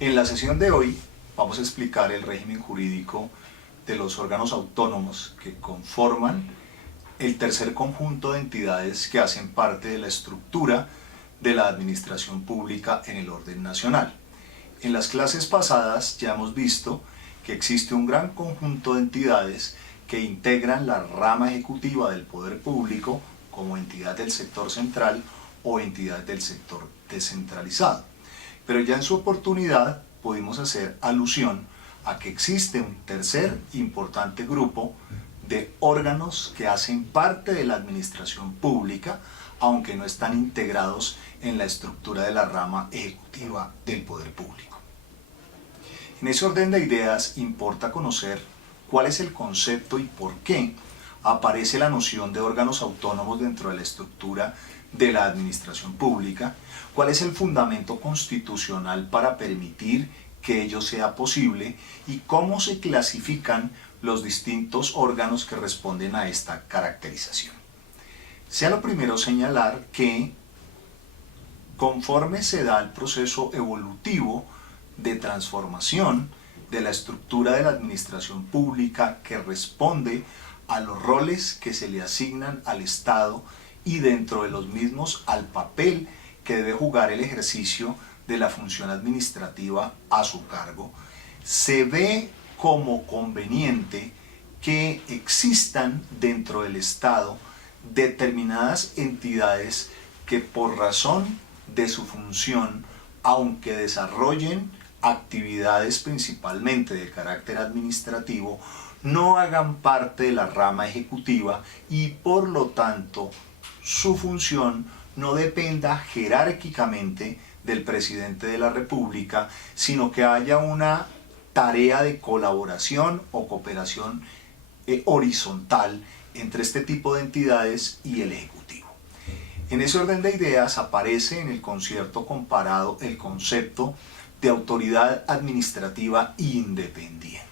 En la sesión de hoy vamos a explicar el régimen jurídico de los órganos autónomos que conforman el tercer conjunto de entidades que hacen parte de la estructura de la administración pública en el orden nacional. En las clases pasadas ya hemos visto que existe un gran conjunto de entidades que integran la rama ejecutiva del poder público como entidad del sector central o entidad del sector descentralizado. Pero ya en su oportunidad pudimos hacer alusión a que existe un tercer importante grupo de órganos que hacen parte de la administración pública, aunque no están integrados en la estructura de la rama ejecutiva del poder público. En ese orden de ideas importa conocer cuál es el concepto y por qué aparece la noción de órganos autónomos dentro de la estructura de la administración pública, cuál es el fundamento constitucional para permitir que ello sea posible y cómo se clasifican los distintos órganos que responden a esta caracterización. Sea lo primero señalar que conforme se da el proceso evolutivo de transformación de la estructura de la administración pública que responde a los roles que se le asignan al Estado y dentro de los mismos al papel que debe jugar el ejercicio de la función administrativa a su cargo, se ve como conveniente que existan dentro del Estado determinadas entidades que por razón de su función, aunque desarrollen actividades principalmente de carácter administrativo, no hagan parte de la rama ejecutiva y por lo tanto su función no dependa jerárquicamente del presidente de la República, sino que haya una tarea de colaboración o cooperación horizontal entre este tipo de entidades y el Ejecutivo. En ese orden de ideas aparece en el concierto comparado el concepto de autoridad administrativa independiente.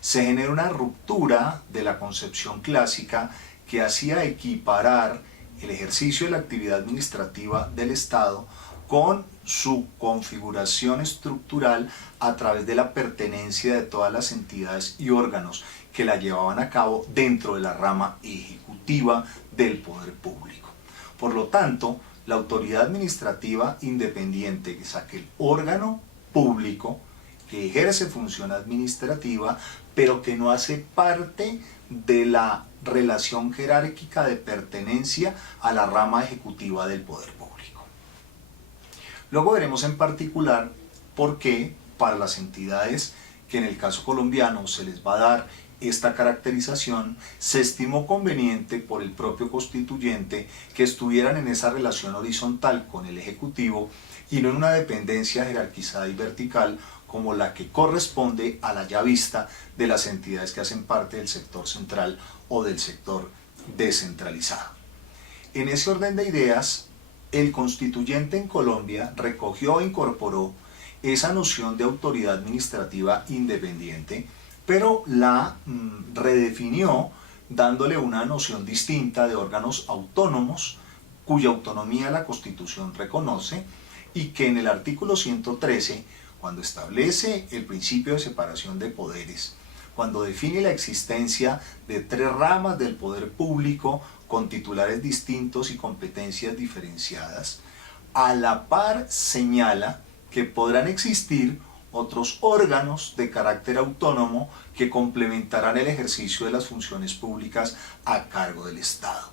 Se genera una ruptura de la concepción clásica que hacía equiparar el ejercicio de la actividad administrativa del Estado con su configuración estructural a través de la pertenencia de todas las entidades y órganos que la llevaban a cabo dentro de la rama ejecutiva del poder público. Por lo tanto, la autoridad administrativa independiente es aquel órgano público que ejerce función administrativa, pero que no hace parte de la relación jerárquica de pertenencia a la rama ejecutiva del poder público. Luego veremos en particular por qué para las entidades que en el caso colombiano se les va a dar esta caracterización, se estimó conveniente por el propio constituyente que estuvieran en esa relación horizontal con el Ejecutivo y no en una dependencia jerarquizada y vertical como la que corresponde a la ya vista de las entidades que hacen parte del sector central o del sector descentralizado. En ese orden de ideas, el constituyente en Colombia recogió e incorporó esa noción de autoridad administrativa independiente, pero la redefinió dándole una noción distinta de órganos autónomos cuya autonomía la Constitución reconoce y que en el artículo 113, cuando establece el principio de separación de poderes, cuando define la existencia de tres ramas del poder público con titulares distintos y competencias diferenciadas, a la par señala que podrán existir otros órganos de carácter autónomo que complementarán el ejercicio de las funciones públicas a cargo del Estado.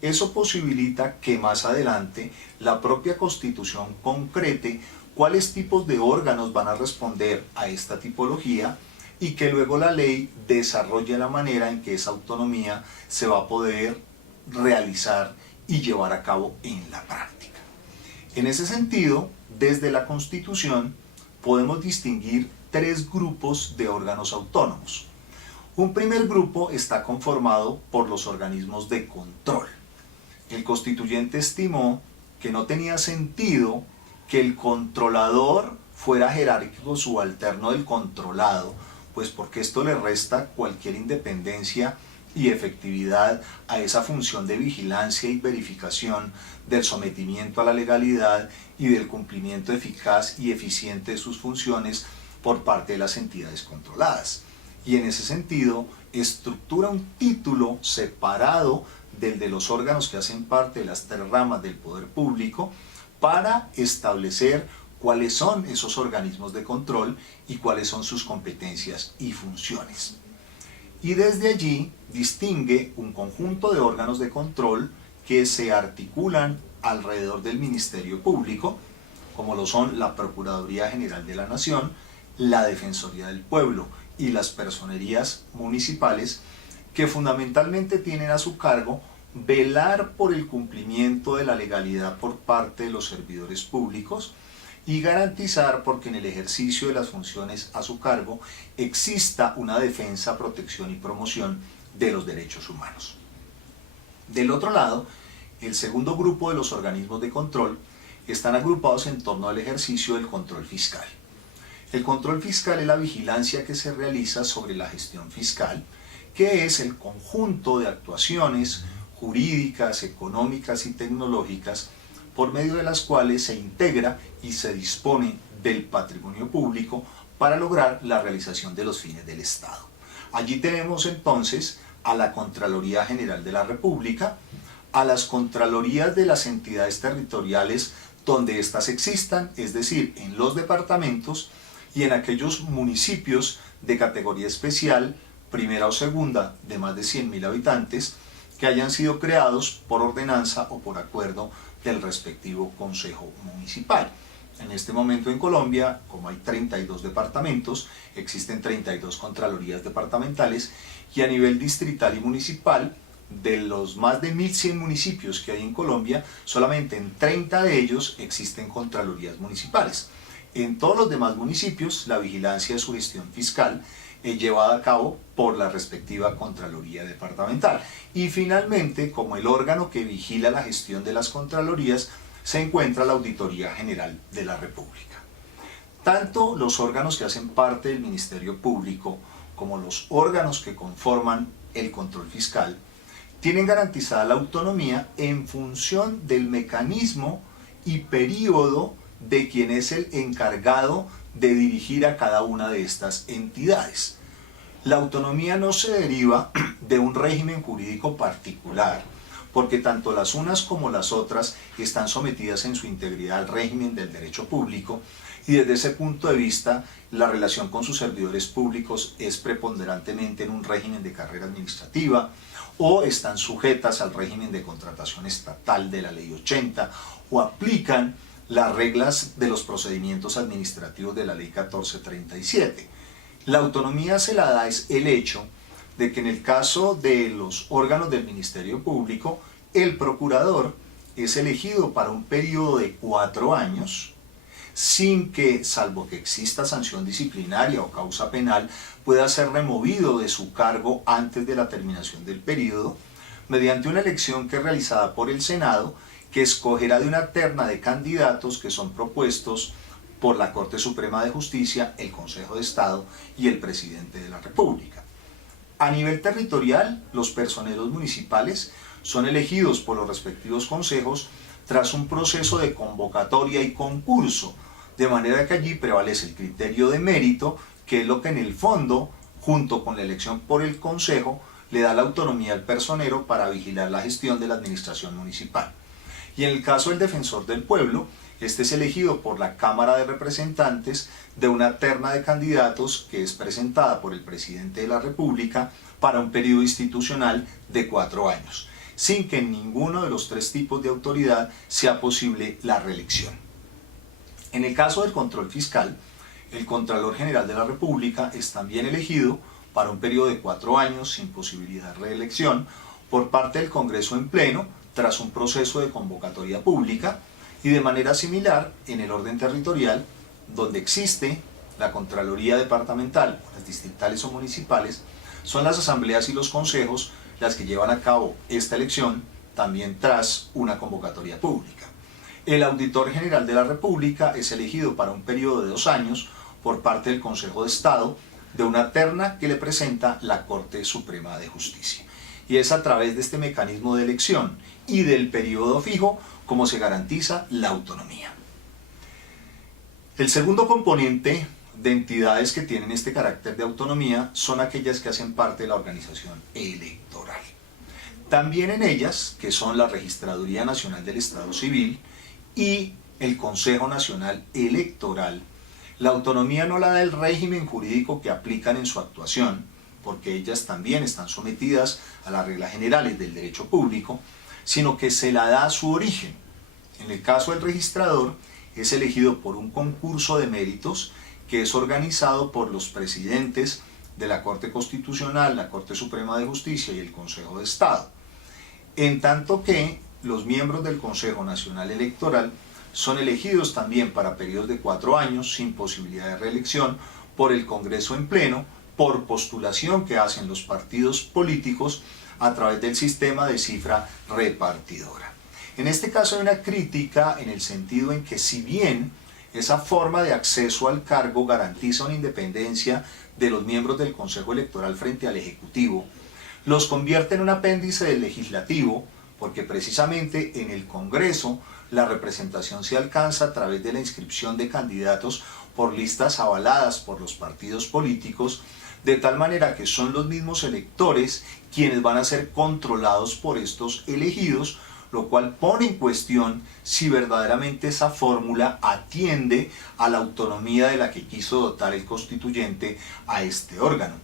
Eso posibilita que más adelante la propia Constitución concrete cuáles tipos de órganos van a responder a esta tipología y que luego la ley desarrolle la manera en que esa autonomía se va a poder realizar y llevar a cabo en la práctica. En ese sentido, desde la Constitución podemos distinguir tres grupos de órganos autónomos. Un primer grupo está conformado por los organismos de control. El constituyente estimó que no tenía sentido que el controlador fuera jerárquico subalterno del controlado, pues porque esto le resta cualquier independencia y efectividad a esa función de vigilancia y verificación del sometimiento a la legalidad y del cumplimiento eficaz y eficiente de sus funciones por parte de las entidades controladas. Y en ese sentido, estructura un título separado del de los órganos que hacen parte de las tres ramas del poder público para establecer cuáles son esos organismos de control y cuáles son sus competencias y funciones. Y desde allí distingue un conjunto de órganos de control que se articulan alrededor del Ministerio Público, como lo son la Procuraduría General de la Nación, la Defensoría del Pueblo y las personerías municipales, que fundamentalmente tienen a su cargo velar por el cumplimiento de la legalidad por parte de los servidores públicos y garantizar porque en el ejercicio de las funciones a su cargo exista una defensa, protección y promoción de los derechos humanos. Del otro lado, el segundo grupo de los organismos de control están agrupados en torno al ejercicio del control fiscal. El control fiscal es la vigilancia que se realiza sobre la gestión fiscal, que es el conjunto de actuaciones jurídicas, económicas y tecnológicas por medio de las cuales se integra y se dispone del patrimonio público para lograr la realización de los fines del Estado. Allí tenemos entonces a la Contraloría General de la República, a las Contralorías de las entidades territoriales donde éstas existan, es decir, en los departamentos y en aquellos municipios de categoría especial, primera o segunda, de más de 100.000 habitantes, que hayan sido creados por ordenanza o por acuerdo del respectivo Consejo Municipal. En este momento en Colombia, como hay 32 departamentos, existen 32 Contralorías departamentales y a nivel distrital y municipal, de los más de 1.100 municipios que hay en Colombia, solamente en 30 de ellos existen Contralorías municipales. En todos los demás municipios, la vigilancia de su gestión fiscal es llevada a cabo por la respectiva Contraloría departamental. Y finalmente, como el órgano que vigila la gestión de las Contralorías, se encuentra la Auditoría General de la República. Tanto los órganos que hacen parte del Ministerio Público como los órganos que conforman el control fiscal tienen garantizada la autonomía en función del mecanismo y periodo de quien es el encargado de dirigir a cada una de estas entidades. La autonomía no se deriva de un régimen jurídico particular, porque tanto las unas como las otras están sometidas en su integridad al régimen del derecho público, y desde ese punto de vista la relación con sus servidores públicos es preponderantemente en un régimen de carrera administrativa, o están sujetas al régimen de contratación estatal de la Ley 80, o aplican las reglas de los procedimientos administrativos de la Ley 1437. La autonomía se la da es el hecho de que en el caso de los órganos del Ministerio Público, el procurador es elegido para un periodo de 4 años, sin que, salvo que exista sanción disciplinaria o causa penal, pueda ser removido de su cargo antes de la terminación del periodo, mediante una elección que es realizada por el Senado, que escogerá de una terna de candidatos que son propuestos por la Corte Suprema de Justicia, el Consejo de Estado y el Presidente de la República. A nivel territorial, los personeros municipales son elegidos por los respectivos consejos tras un proceso de convocatoria y concurso, de manera que allí prevalece el criterio de mérito, que es lo que en el fondo, junto con la elección por el consejo, le da la autonomía al personero para vigilar la gestión de la administración municipal. Y en el caso del defensor del pueblo, este es elegido por la Cámara de Representantes de una terna de candidatos que es presentada por el Presidente de la República para un periodo institucional de 4 años, sin que en ninguno de los 3 tipos de autoridad sea posible la reelección. En el caso del control fiscal, el Contralor General de la República es también elegido para un periodo de 4 años sin posibilidad de reelección por parte del Congreso en pleno tras un proceso de convocatoria pública, y de manera similar en el orden territorial, donde existe la Contraloría departamental, las distritales o municipales, son las asambleas y los consejos las que llevan a cabo esta elección también tras una convocatoria pública. El Auditor General de la República es elegido para un periodo de 2 años por parte del Consejo de Estado de una terna que le presenta la Corte Suprema de Justicia. y es a través de este mecanismo de elección y del periodo fijo como se garantiza la autonomía. El segundo componente de entidades que tienen este carácter de autonomía son aquellas que hacen parte de la organización electoral. También en ellas, que son la Registraduría Nacional del Estado Civil y el Consejo Nacional Electoral, la autonomía no la da el régimen jurídico que aplican en su actuación, porque ellas también están sometidas a las reglas generales del derecho público, sino que se la da a su origen. En el caso del registrador, es elegido por un concurso de méritos que es organizado por los presidentes de la Corte Constitucional, la Corte Suprema de Justicia y el Consejo de Estado. En tanto que los miembros del Consejo Nacional Electoral son elegidos también para periodos de 4 años sin posibilidad de reelección por el Congreso en pleno, por postulación que hacen los partidos políticos a través del sistema de cifra repartidora. En este caso hay una crítica en el sentido en que si bien esa forma de acceso al cargo garantiza una independencia de los miembros del Consejo Electoral frente al Ejecutivo, los convierte en un apéndice del Legislativo, porque precisamente en el Congreso la representación se alcanza a través de la inscripción de candidatos por listas avaladas por los partidos políticos, de tal manera que son los mismos electores quienes van a ser controlados por estos elegidos, lo cual pone en cuestión si verdaderamente esa fórmula atiende a la autonomía de la que quiso dotar el constituyente a este órgano.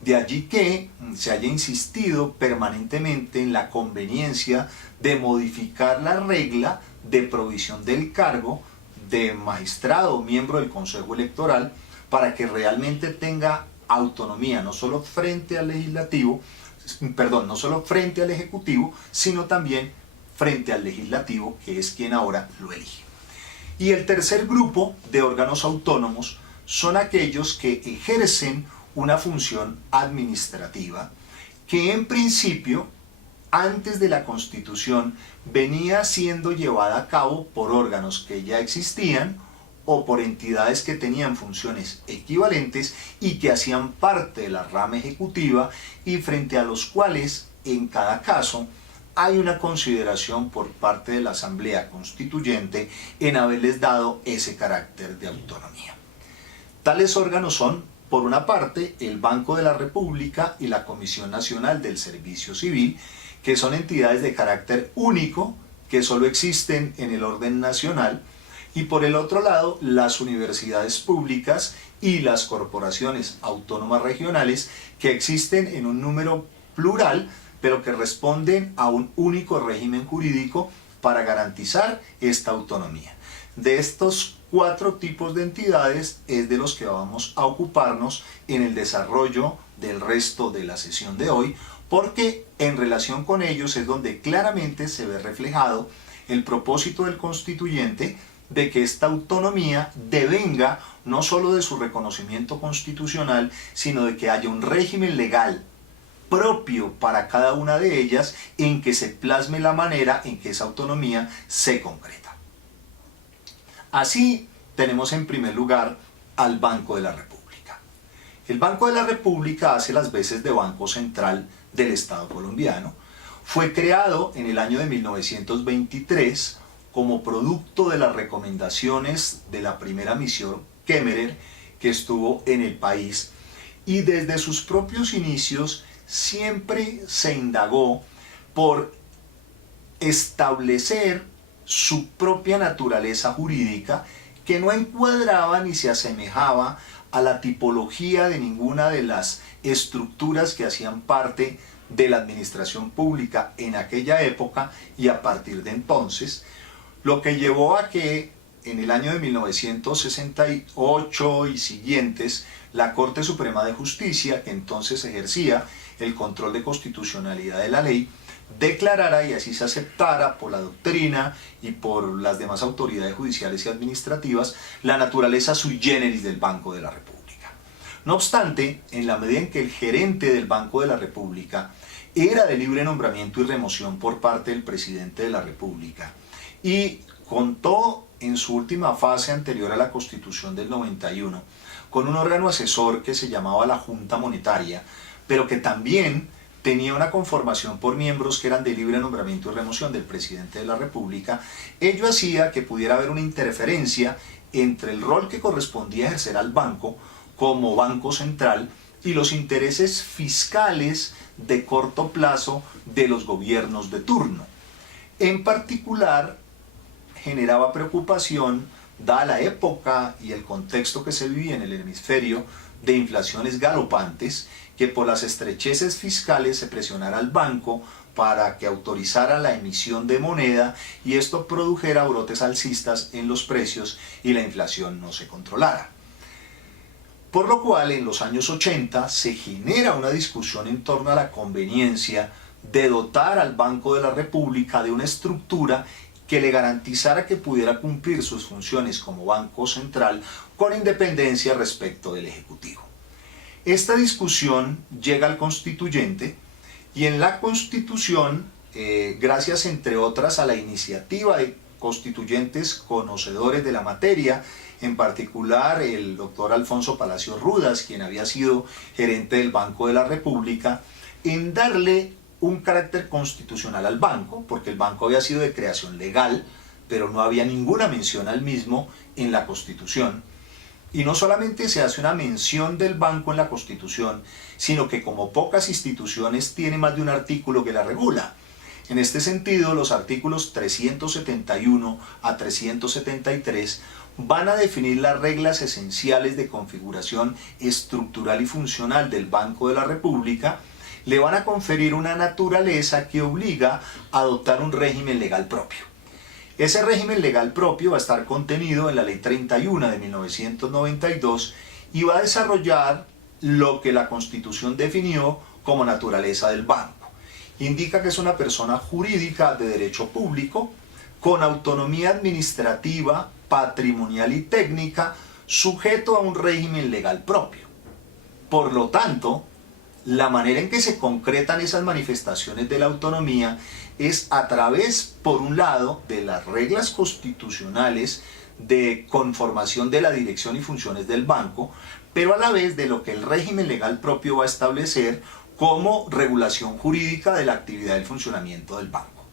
De allí que se haya insistido permanentemente en la conveniencia de modificar la regla de provisión del cargo de magistrado o miembro del Consejo Electoral para que realmente tenga autonomía, no solo frente al legislativo, no solo frente al ejecutivo, sino también frente al legislativo, que es quien ahora lo elige. Y el tercer grupo de órganos autónomos son aquellos que ejercen una función administrativa que en principio, antes de la Constitución, venía siendo llevada a cabo por órganos que ya existían o por entidades que tenían funciones equivalentes y que hacían parte de la rama ejecutiva y frente a los cuales, en cada caso, hay una consideración por parte de la Asamblea Constituyente en haberles dado ese carácter de autonomía. Tales órganos son, por una parte, el Banco de la República y la Comisión Nacional del Servicio Civil, que son entidades de carácter único, que solo existen en el orden nacional, y por el otro lado, las universidades públicas y las corporaciones autónomas regionales, que existen en un número plural, pero que responden a un único régimen jurídico para garantizar esta autonomía. De estos 4 tipos de entidades es de los que vamos a ocuparnos en el desarrollo del resto de la sesión de hoy, porque en relación con ellos es donde claramente se ve reflejado el propósito del constituyente de que esta autonomía devenga no solo de su reconocimiento constitucional, sino de que haya un régimen legal propio para cada una de ellas en que se plasme la manera en que esa autonomía se concreta. Así tenemos en primer lugar al Banco de la República. El Banco de la República hace las veces de Banco Central del Estado colombiano. Fue creado en el año de 1923 como producto de las recomendaciones de la primera misión Kemmerer que estuvo en el país, y desde sus propios inicios siempre se indagó por establecer su propia naturaleza jurídica que no encuadraba ni se asemejaba a la tipología de ninguna de las estructuras que hacían parte de la administración pública en aquella época y a partir de entonces, lo que llevó a que en el año de 1968 y siguientes, la Corte Suprema de Justicia, que entonces ejercía el control de constitucionalidad de la ley, declarara y así se aceptara por la doctrina y por las demás autoridades judiciales y administrativas la naturaleza sui generis del Banco de la República. No obstante, en la medida en que el gerente del Banco de la República era de libre nombramiento y remoción por parte del presidente de la República y contó en su última fase anterior a la Constitución del 91 con un órgano asesor que se llamaba la Junta Monetaria, pero que también tenía una conformación por miembros que eran de libre nombramiento y remoción del presidente de la República, ello hacía que pudiera haber una interferencia entre el rol que correspondía ejercer al banco como banco central y los intereses fiscales de corto plazo de los gobiernos de turno. En particular, generaba preocupación, dada la época y el contexto que se vivía en el hemisferio, de inflaciones galopantes, que por las estrecheces fiscales se presionara al banco para que autorizara la emisión de moneda y esto produjera brotes alcistas en los precios y la inflación no se controlara. Por lo cual en los años 80 se genera una discusión en torno a la conveniencia de dotar al Banco de la República de una estructura que le garantizara que pudiera cumplir sus funciones como Banco Central con independencia respecto del Ejecutivo. Esta discusión llega al Constituyente y en la Constitución, gracias entre otras a la iniciativa de constituyentes conocedores de la materia, en particular el doctor Alfonso Palacios Rudas, quien había sido gerente del Banco de la República, en darle un carácter constitucional al banco, porque el banco había sido de creación legal, pero no había ninguna mención al mismo en la Constitución. Y no solamente se hace una mención del banco en la Constitución, sino que como pocas instituciones tiene más de un artículo que la regula. En este sentido, los artículos 371 a 373 van a definir las reglas esenciales de configuración estructural y funcional del Banco de la República, le van a conferir una naturaleza que obliga a adoptar un régimen legal propio. Ese régimen legal propio va a estar contenido en la Ley 31 de 1992 y va a desarrollar lo que la Constitución definió como naturaleza del banco. Indica que es una persona jurídica de derecho público, con autonomía administrativa, patrimonial y técnica, sujeto a un régimen legal propio. Por lo tanto, la manera en que se concretan esas manifestaciones de la autonomía es a través, por un lado, de las reglas constitucionales de conformación de la dirección y funciones del banco, pero a la vez de lo que el régimen legal propio va a establecer como regulación jurídica de la actividad del funcionamiento del banco.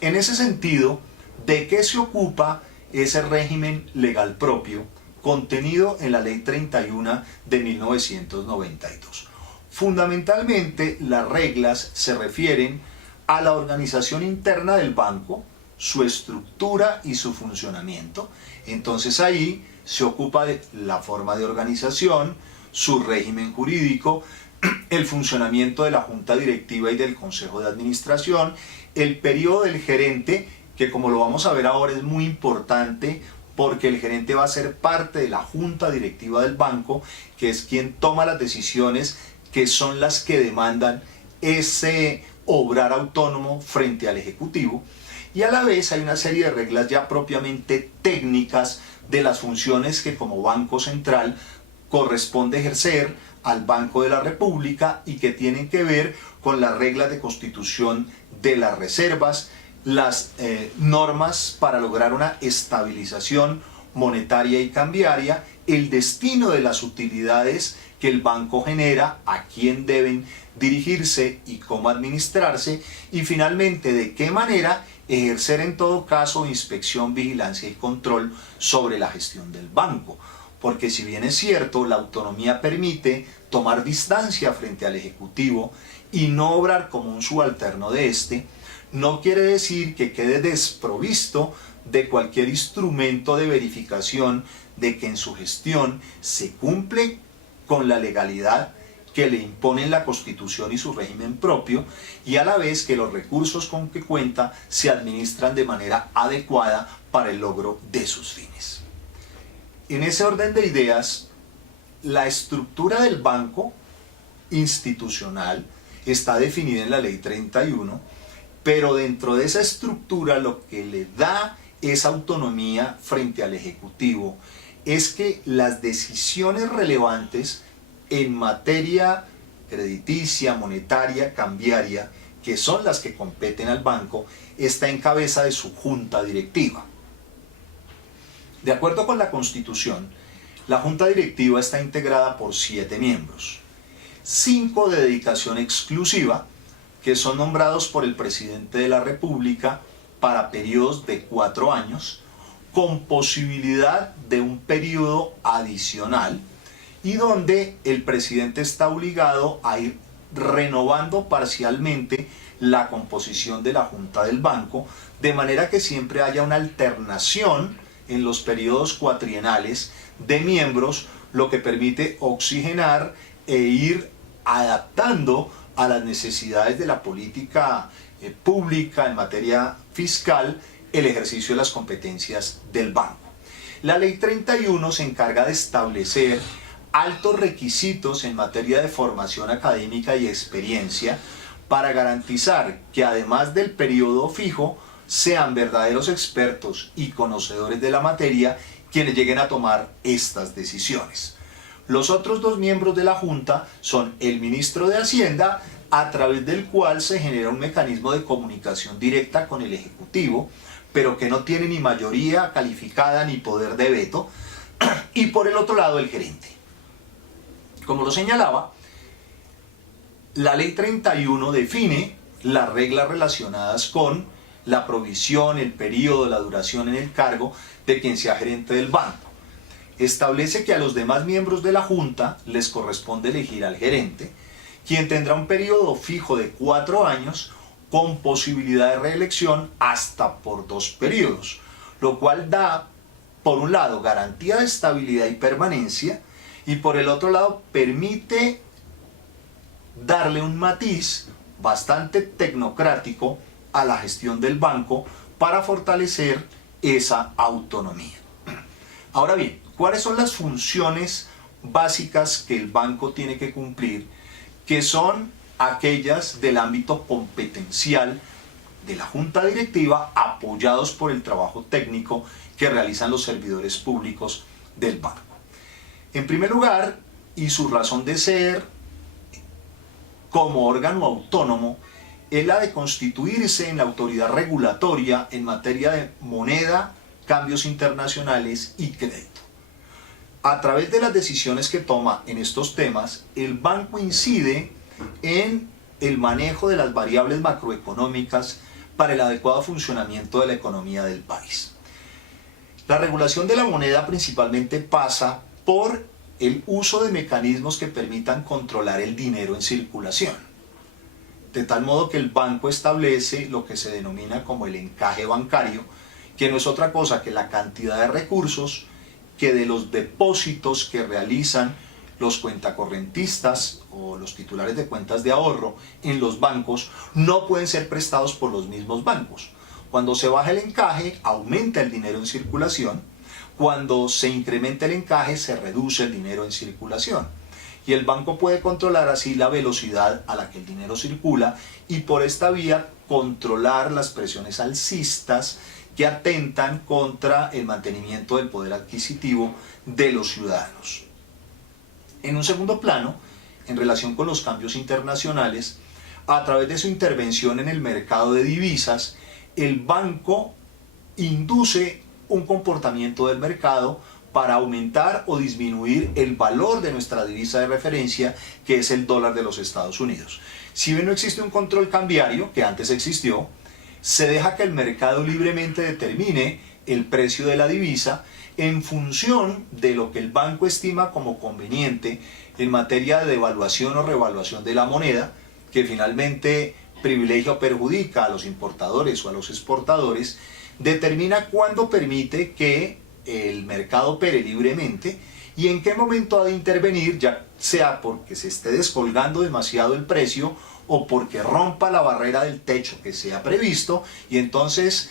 En ese sentido, ¿de qué se ocupa ese régimen legal propio contenido en la Ley 31 de 1992? Fundamentalmente, las reglas se refieren a la organización interna del banco, su estructura y su funcionamiento. Entonces ahí se ocupa de la forma de organización, su régimen jurídico, el funcionamiento de la Junta Directiva y del Consejo de Administración, el periodo del gerente, que como lo vamos a ver ahora es muy importante porque el gerente va a ser parte de la Junta Directiva del banco, que es quien toma las decisiones que son las que demandan ese obrar autónomo frente al Ejecutivo, y a la vez hay una serie de reglas ya propiamente técnicas de las funciones que como Banco Central corresponde ejercer al Banco de la República y que tienen que ver con las reglas de constitución de las reservas, las normas para lograr una estabilización monetaria y cambiaria, el destino de las utilidades que el banco genera, a quién deben dirigirse y cómo administrarse, y finalmente de qué manera ejercer en todo caso inspección, vigilancia y control sobre la gestión del banco. Porque si bien es cierto, la autonomía permite tomar distancia frente al Ejecutivo y no obrar como un subalterno de este, no quiere decir que quede desprovisto de cualquier instrumento de verificación de que en su gestión se cumple con la legalidad que le imponen la Constitución y su régimen propio, y a la vez que los recursos con que cuenta se administran de manera adecuada para el logro de sus fines. En ese orden de ideas, la estructura del banco institucional está definida en la Ley 31, pero dentro de esa estructura lo que le da esa autonomía frente al Ejecutivo es que las decisiones relevantes en materia crediticia, monetaria, cambiaria, que son las que competen al banco, está en cabeza de su junta directiva. De acuerdo con la Constitución, la junta directiva está integrada por 7 miembros. 5 de dedicación exclusiva, que son nombrados por el presidente de la República para periodos de 4 años, con posibilidad de un periodo adicional, y donde el presidente está obligado a ir renovando parcialmente la composición de la Junta del Banco, de manera que siempre haya una alternación en los periodos cuatrienales de miembros, lo que permite oxigenar e ir adaptando a las necesidades de la política pública en materia fiscal el ejercicio de las competencias del banco. La Ley 31 se encarga de establecer altos requisitos en materia de formación académica y experiencia para garantizar que además del periodo fijo sean verdaderos expertos y conocedores de la materia quienes lleguen a tomar estas decisiones. Los otros 2 miembros de la Junta son el ministro de Hacienda, a través del cual se genera un mecanismo de comunicación directa con el Ejecutivo, pero que no tiene ni mayoría calificada ni poder de veto, y por el otro lado el gerente. Como lo señalaba, la Ley 31 define las reglas relacionadas con la provisión, el periodo, la duración en el cargo de quien sea gerente del banco. Establece que a los demás miembros de la Junta les corresponde elegir al gerente, quien tendrá un periodo fijo de 4 años con posibilidad de reelección hasta por 2 periodos, lo cual da, por un lado, garantía de estabilidad y permanencia, y por el otro lado permite darle un matiz bastante tecnocrático a la gestión del banco para fortalecer esa autonomía. Ahora bien, ¿cuáles son las funciones básicas que el banco tiene que cumplir? Que son aquellas del ámbito competencial de la Junta Directiva, apoyados por el trabajo técnico que realizan los servidores públicos del banco. En primer lugar, y su razón de ser como órgano autónomo, es la de constituirse en la autoridad regulatoria en materia de moneda, cambios internacionales y crédito. A través de las decisiones que toma en estos temas, el banco incide en el manejo de las variables macroeconómicas para el adecuado funcionamiento de la economía del país. La regulación de la moneda principalmente pasa por el uso de mecanismos que permitan controlar el dinero en circulación, de tal modo que el banco establece lo que se denomina como el encaje bancario, que no es otra cosa que la cantidad de recursos que de los depósitos que realizan los cuentacorrentistas o los titulares de cuentas de ahorro en los bancos no pueden ser prestados por los mismos bancos. Cuando se baja el encaje, aumenta el dinero en circulación. Cuando se incrementa el encaje, se reduce el dinero en circulación. Y el banco puede controlar así la velocidad a la que el dinero circula y por esta vía controlar las presiones alcistas que atentan contra el mantenimiento del poder adquisitivo de los ciudadanos. En un segundo plano, en relación con los cambios internacionales, a través de su intervención en el mercado de divisas, el banco induce un comportamiento del mercado para aumentar o disminuir el valor de nuestra divisa de referencia, que es el dólar de los Estados Unidos. Si bien no existe un control cambiario, que antes existió, se deja que el mercado libremente determine el precio de la divisa en función de lo que el banco estima como conveniente en materia de devaluación o revaluación de la moneda, que finalmente privilegia o perjudica a los importadores o a los exportadores, determina cuándo permite que el mercado opere libremente y en qué momento ha de intervenir, ya sea porque se esté descolgando demasiado el precio o porque rompa la barrera del techo que se ha previsto y entonces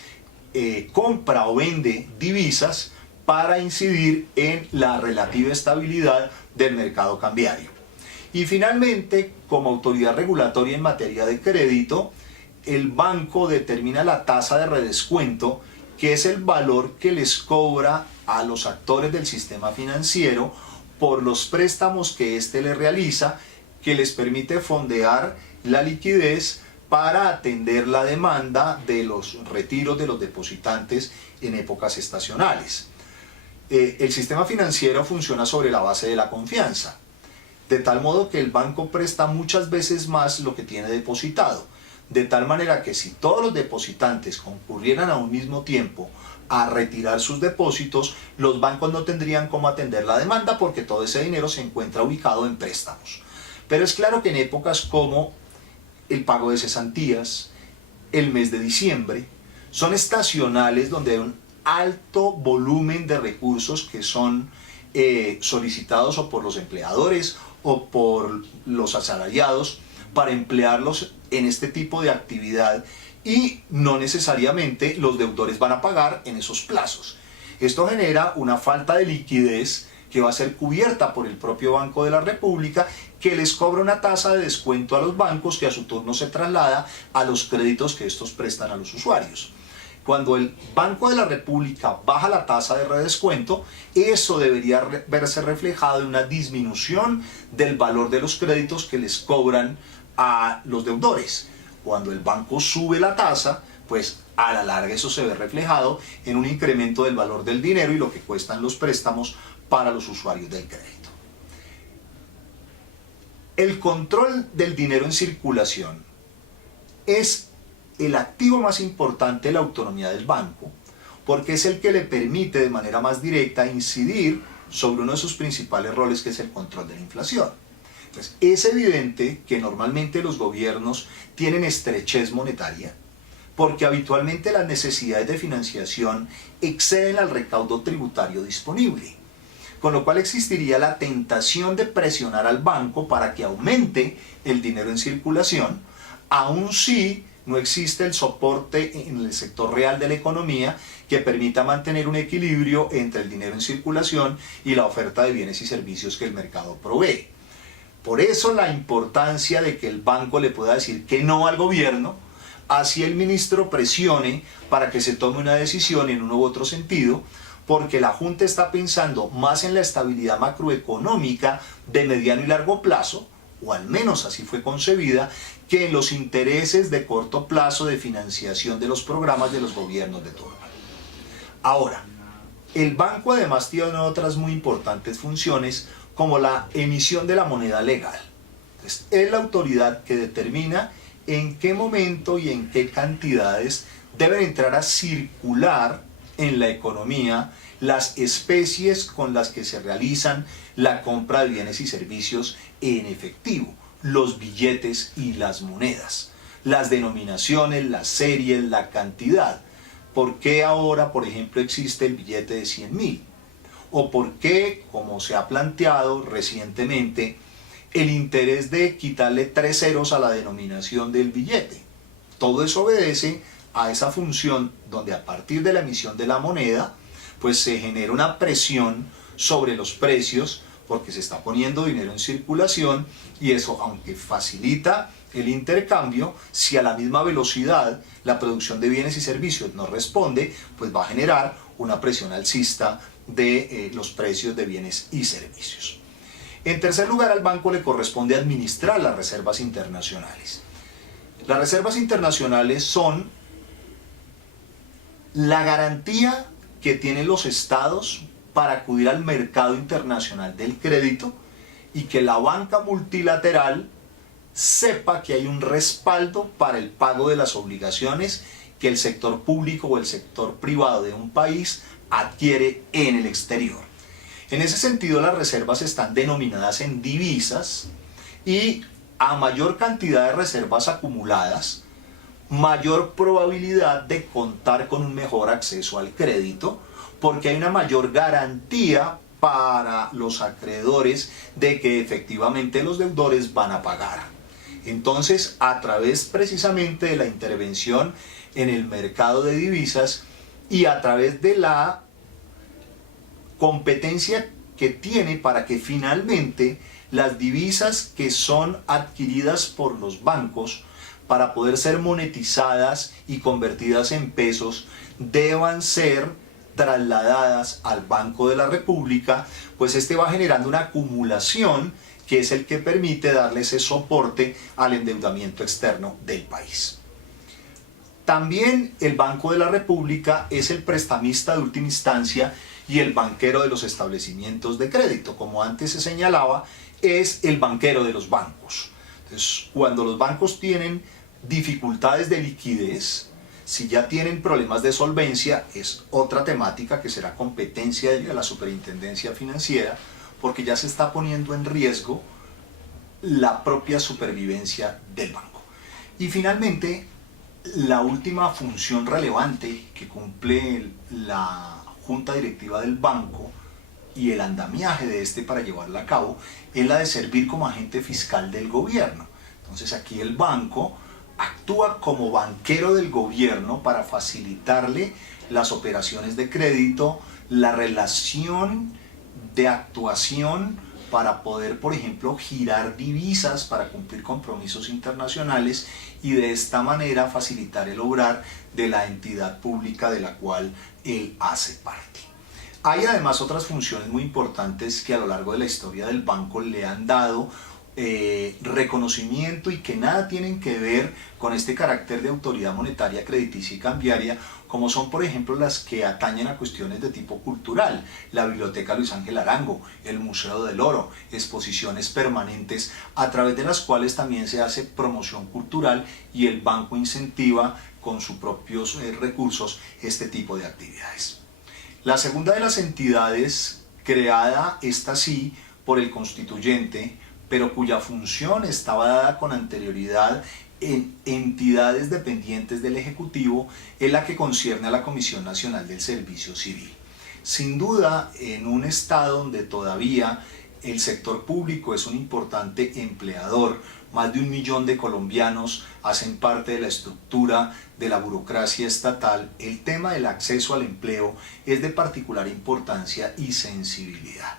compra o vende divisas para incidir en la relativa estabilidad del mercado cambiario. Y finalmente, como autoridad regulatoria en materia de crédito, el banco determina la tasa de redescuento, que es el valor que les cobra a los actores del sistema financiero por los préstamos que éste les realiza, que les permite fondear la liquidez para atender la demanda de los retiros de los depositantes en épocas estacionales. El sistema financiero funciona sobre la base de la confianza, de tal modo que el banco presta muchas veces más lo que tiene depositado, de tal manera que si todos los depositantes concurrieran a un mismo tiempo a retirar sus depósitos, los bancos no tendrían cómo atender la demanda porque todo ese dinero se encuentra ubicado en préstamos. Pero es claro que en épocas como el pago de cesantías, el mes de diciembre, son estacionales donde hay un alto volumen de recursos que son solicitados o por los empleadores o por los asalariados para emplearlos en este tipo de actividad, y no necesariamente los deudores van a pagar en esos plazos. Esto genera una falta de liquidez que va a ser cubierta por el propio Banco de la República, que les cobra una tasa de descuento a los bancos que a su turno se traslada a los créditos que estos prestan a los usuarios. Cuando el Banco de la República baja la tasa de redescuento, eso debería verse reflejado en una disminución del valor de los créditos que les cobran a los deudores. Cuando el banco sube la tasa, pues a la larga eso se ve reflejado en un incremento del valor del dinero y lo que cuestan los préstamos para los usuarios del crédito. El control del dinero en circulación es el activo más importante de la autonomía del banco, porque es el que le permite de manera más directa incidir sobre uno de sus principales roles, que es el control de la inflación. Pues es evidente que normalmente los gobiernos tienen estrechez monetaria, porque habitualmente las necesidades de financiación exceden al recaudo tributario disponible, con lo cual existiría la tentación de presionar al banco para que aumente el dinero en circulación, aun si no existe el soporte en el sector real de la economía que permita mantener un equilibrio entre el dinero en circulación y la oferta de bienes y servicios que el mercado provee. Por eso la importancia de que el banco le pueda decir que no al gobierno, así el ministro presione para que se tome una decisión en uno u otro sentido, porque la Junta está pensando más en la estabilidad macroeconómica de mediano y largo plazo, o al menos así fue concebida, que en los intereses de corto plazo de financiación de los programas de los gobiernos de turno. Ahora, el banco además tiene otras muy importantes funciones, como la emisión de la moneda legal. Entonces, es la autoridad que determina en qué momento y en qué cantidades deben entrar a circular en la economía las especies con las que se realizan la compra de bienes y servicios en efectivo, los billetes y las monedas, las denominaciones, las series, la cantidad. ¿Por qué ahora, por ejemplo, existe el billete de 100.000? ¿O por qué, como se ha planteado recientemente, el interés de quitarle 3 ceros a la denominación del billete? Todo eso obedece a esa función donde a partir de la emisión de la moneda, pues se genera una presión sobre los precios porque se está poniendo dinero en circulación, y eso, aunque facilita el intercambio, si a la misma velocidad la producción de bienes y servicios no responde, pues va a generar una presión alcista de los precios de bienes y servicios. En tercer lugar, al banco le corresponde administrar las reservas internacionales. Las reservas internacionales son la garantía que tienen los estados para acudir al mercado internacional del crédito y que la banca multilateral sepa que hay un respaldo para el pago de las obligaciones que el sector público o el sector privado de un país adquiere en el exterior. En ese sentido, las reservas están denominadas en divisas, y a mayor cantidad de reservas acumuladas, mayor probabilidad de contar con un mejor acceso al crédito, porque hay una mayor garantía para los acreedores de que efectivamente los deudores van a pagar. Entonces, a través precisamente de la intervención en el mercado de divisas y a través de la competencia que tiene para que finalmente las divisas que son adquiridas por los bancos para poder ser monetizadas y convertidas en pesos deban ser trasladadas al Banco de la República, pues este va generando una acumulación que es el que permite darle ese soporte al endeudamiento externo del país. También el Banco de la República es el prestamista de última instancia y el banquero de los establecimientos de crédito. Como antes se señalaba, es el banquero de los bancos. Entonces, cuando los bancos tienen dificultades de liquidez, si ya tienen problemas de solvencia, es otra temática que será competencia de la superintendencia financiera, porque ya se está poniendo en riesgo la propia supervivencia del banco. Y finalmente, la última función relevante que cumple la junta directiva del banco y el andamiaje de este para llevarla a cabo es la de servir como agente fiscal del gobierno. Entonces aquí el banco actúa como banquero del gobierno para facilitarle las operaciones de crédito, la relación de actuación para poder, por ejemplo, girar divisas para cumplir compromisos internacionales y de esta manera facilitar el obrar de la entidad pública de la cual él hace parte. Hay además otras funciones muy importantes que a lo largo de la historia del banco le han dado reconocimiento y que nada tienen que ver con este carácter de autoridad monetaria, crediticia y cambiaria, como son por ejemplo las que atañen a cuestiones de tipo cultural, la Biblioteca Luis Ángel Arango, el Museo del Oro, exposiciones permanentes a través de las cuales también se hace promoción cultural y el banco incentiva con sus propios recursos este tipo de actividades. La segunda de las entidades, creada esta sí por el constituyente, pero cuya función estaba dada con anterioridad en entidades dependientes del Ejecutivo, es la que concierne a la Comisión Nacional del Servicio Civil. Sin duda, en un estado donde todavía el sector público es un importante empleador, más de 1 millón de colombianos hacen parte de la estructura de la burocracia estatal, el tema del acceso al empleo es de particular importancia y sensibilidad.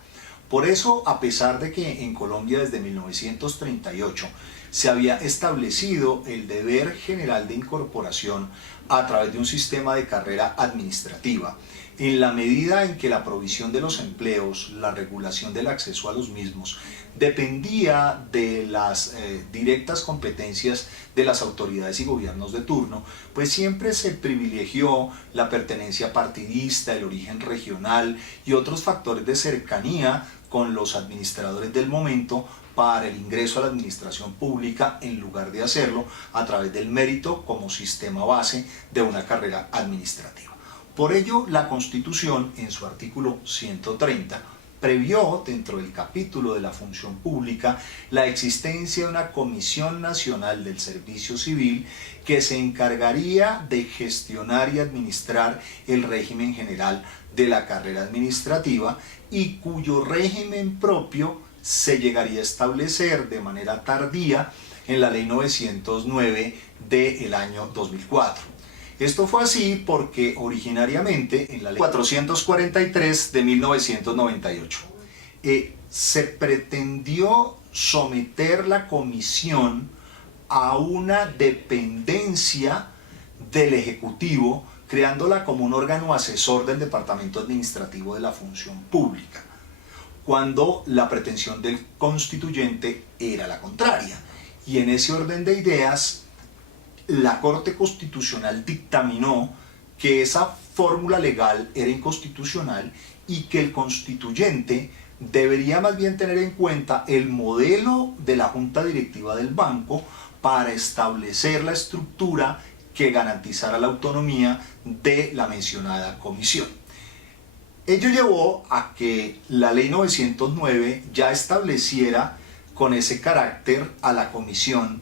Por eso, a pesar de que en Colombia desde 1938 se había establecido el deber general de incorporación a través de un sistema de carrera administrativa, en la medida en que la provisión de los empleos, la regulación del acceso a los mismos, dependía de las directas competencias de las autoridades y gobiernos de turno, pues siempre se privilegió la pertenencia partidista, el origen regional y otros factores de cercanía con los administradores del momento para el ingreso a la administración pública en lugar de hacerlo a través del mérito como sistema base de una carrera administrativa. Por ello, la Constitución, en su artículo 130, previó dentro del capítulo de la función pública la existencia de una Comisión Nacional del Servicio Civil que se encargaría de gestionar y administrar el régimen general de la carrera administrativa y cuyo régimen propio se llegaría a establecer de manera tardía en la Ley 909 del año 2004. Esto fue así porque originariamente en la Ley 443 de 1998 se pretendió someter la comisión a una dependencia del Ejecutivo, creándola como un órgano asesor del Departamento Administrativo de la Función Pública, cuando la pretensión del constituyente era la contraria. Y en ese orden de ideas, la Corte Constitucional dictaminó que esa fórmula legal era inconstitucional y que el constituyente debería más bien tener en cuenta el modelo de la Junta Directiva del banco para establecer la estructura que garantizara la autonomía de la mencionada comisión. Ello llevó a que la Ley 909 ya estableciera con ese carácter a la comisión,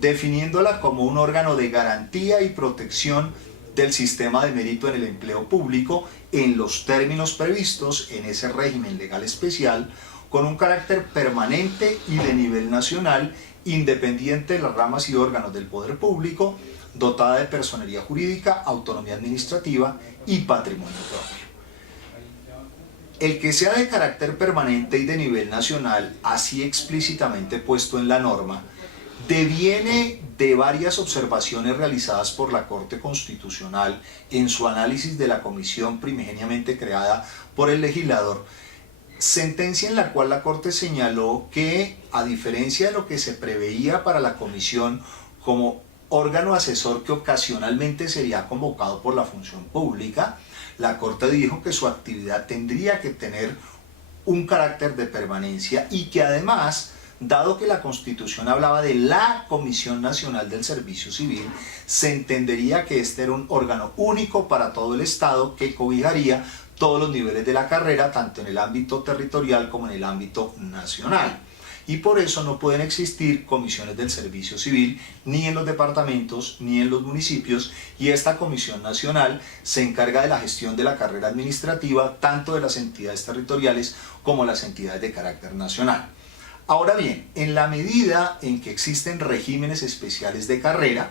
definiéndola como un órgano de garantía y protección del sistema de mérito en el empleo público en los términos previstos en ese régimen legal especial, con un carácter permanente y de nivel nacional, independiente de las ramas y órganos del poder público, dotada de personería jurídica, autonomía administrativa y patrimonio propio. El que sea de carácter permanente y de nivel nacional, así explícitamente puesto en la norma, deviene de varias observaciones realizadas por la Corte Constitucional en su análisis de la comisión primigeniamente creada por el legislador, sentencia en la cual la Corte señaló que, a diferencia de lo que se preveía para la comisión como órgano asesor que ocasionalmente sería convocado por la función pública, la Corte dijo que su actividad tendría que tener un carácter de permanencia y que además, dado que la Constitución hablaba de la Comisión Nacional del Servicio Civil, se entendería que este era un órgano único para todo el Estado que cobijaría todos los niveles de la carrera, tanto en el ámbito territorial como en el ámbito nacional. Y por eso no pueden existir comisiones del servicio civil ni en los departamentos ni en los municipios, y esta comisión nacional se encarga de la gestión de la carrera administrativa tanto de las entidades territoriales como las entidades de carácter nacional. Ahora bien, en la medida en que existen regímenes especiales de carrera,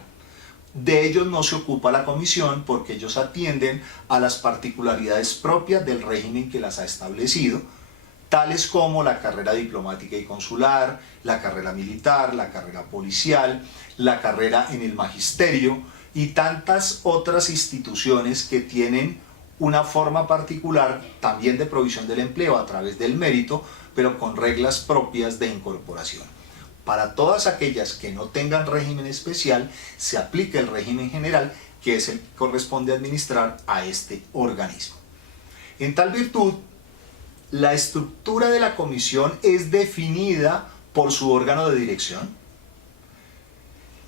de ellos no se ocupa la comisión porque ellos atienden a las particularidades propias del régimen que las ha establecido, tales como la carrera diplomática y consular, la carrera militar, la carrera policial, la carrera en el magisterio y tantas otras instituciones que tienen una forma particular también de provisión del empleo a través del mérito, pero con reglas propias de incorporación. Para todas aquellas que no tengan régimen especial, se aplica el régimen general, que es el que corresponde administrar a este organismo. En tal virtud, la estructura de la comisión es definida por su órgano de dirección,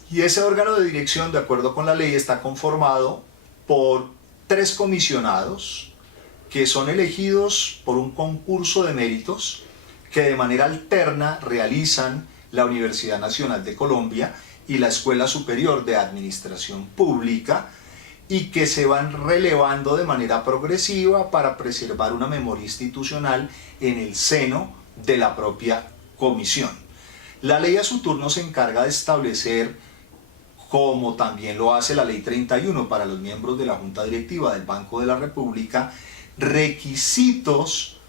y ese órgano de dirección, de acuerdo con la ley, está conformado por 3 comisionados que son elegidos por un concurso de méritos que de manera alterna realizan la Universidad Nacional de Colombia y la Escuela Superior de Administración Pública, y que se van relevando de manera progresiva para preservar una memoria institucional en el seno de la propia comisión. La ley a su turno se encarga de establecer, como también lo hace la Ley 31 para los miembros de la Junta Directiva del Banco de la República, requisitos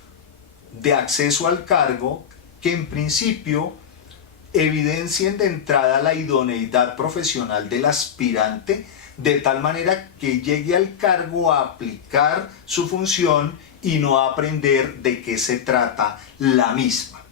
de acceso al cargo que en principio evidencien de entrada la idoneidad profesional del aspirante, de tal manera que llegue al cargo a aplicar su función y no a aprender de qué se trata la misma.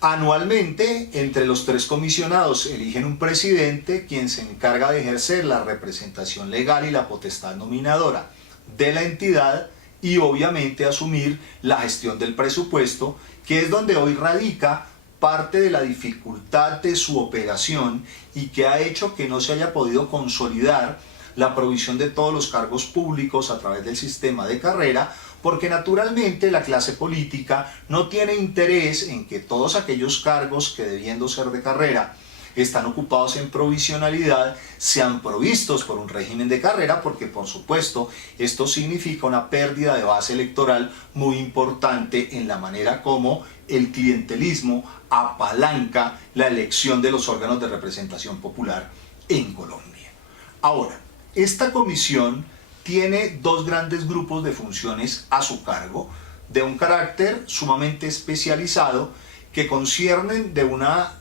Anualmente, entre los 3 comisionados eligen un presidente, quien se encarga de ejercer la representación legal y la potestad nominadora de la entidad y obviamente asumir la gestión del presupuesto, que es donde hoy radica parte de la dificultad de su operación y que ha hecho que no se haya podido consolidar la provisión de todos los cargos públicos a través del sistema de carrera, porque naturalmente la clase política no tiene interés en que todos aquellos cargos que, debiendo ser de carrera, están ocupados en provisionalidad, sean provistos por un régimen de carrera, porque por supuesto esto significa una pérdida de base electoral muy importante en la manera como el clientelismo apalanca la elección de los órganos de representación popular en Colombia. Ahora, esta comisión tiene 2 grandes grupos de funciones a su cargo, de un carácter sumamente especializado, que conciernen de una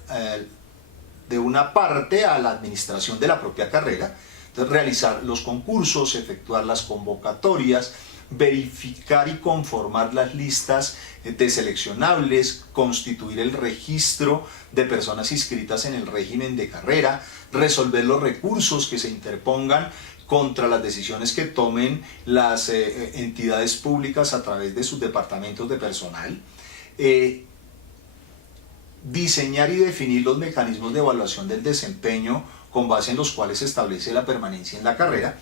parte a la administración de la propia carrera, de realizar los concursos, efectuar las convocatorias, verificar y conformar las listas de seleccionables, constituir el registro de personas inscritas en el régimen de carrera, resolver los recursos que se interpongan contra las decisiones que tomen las entidades públicas a través de sus departamentos de personal, diseñar y definir los mecanismos de evaluación del desempeño con base en los cuales se establece la permanencia en la carrera,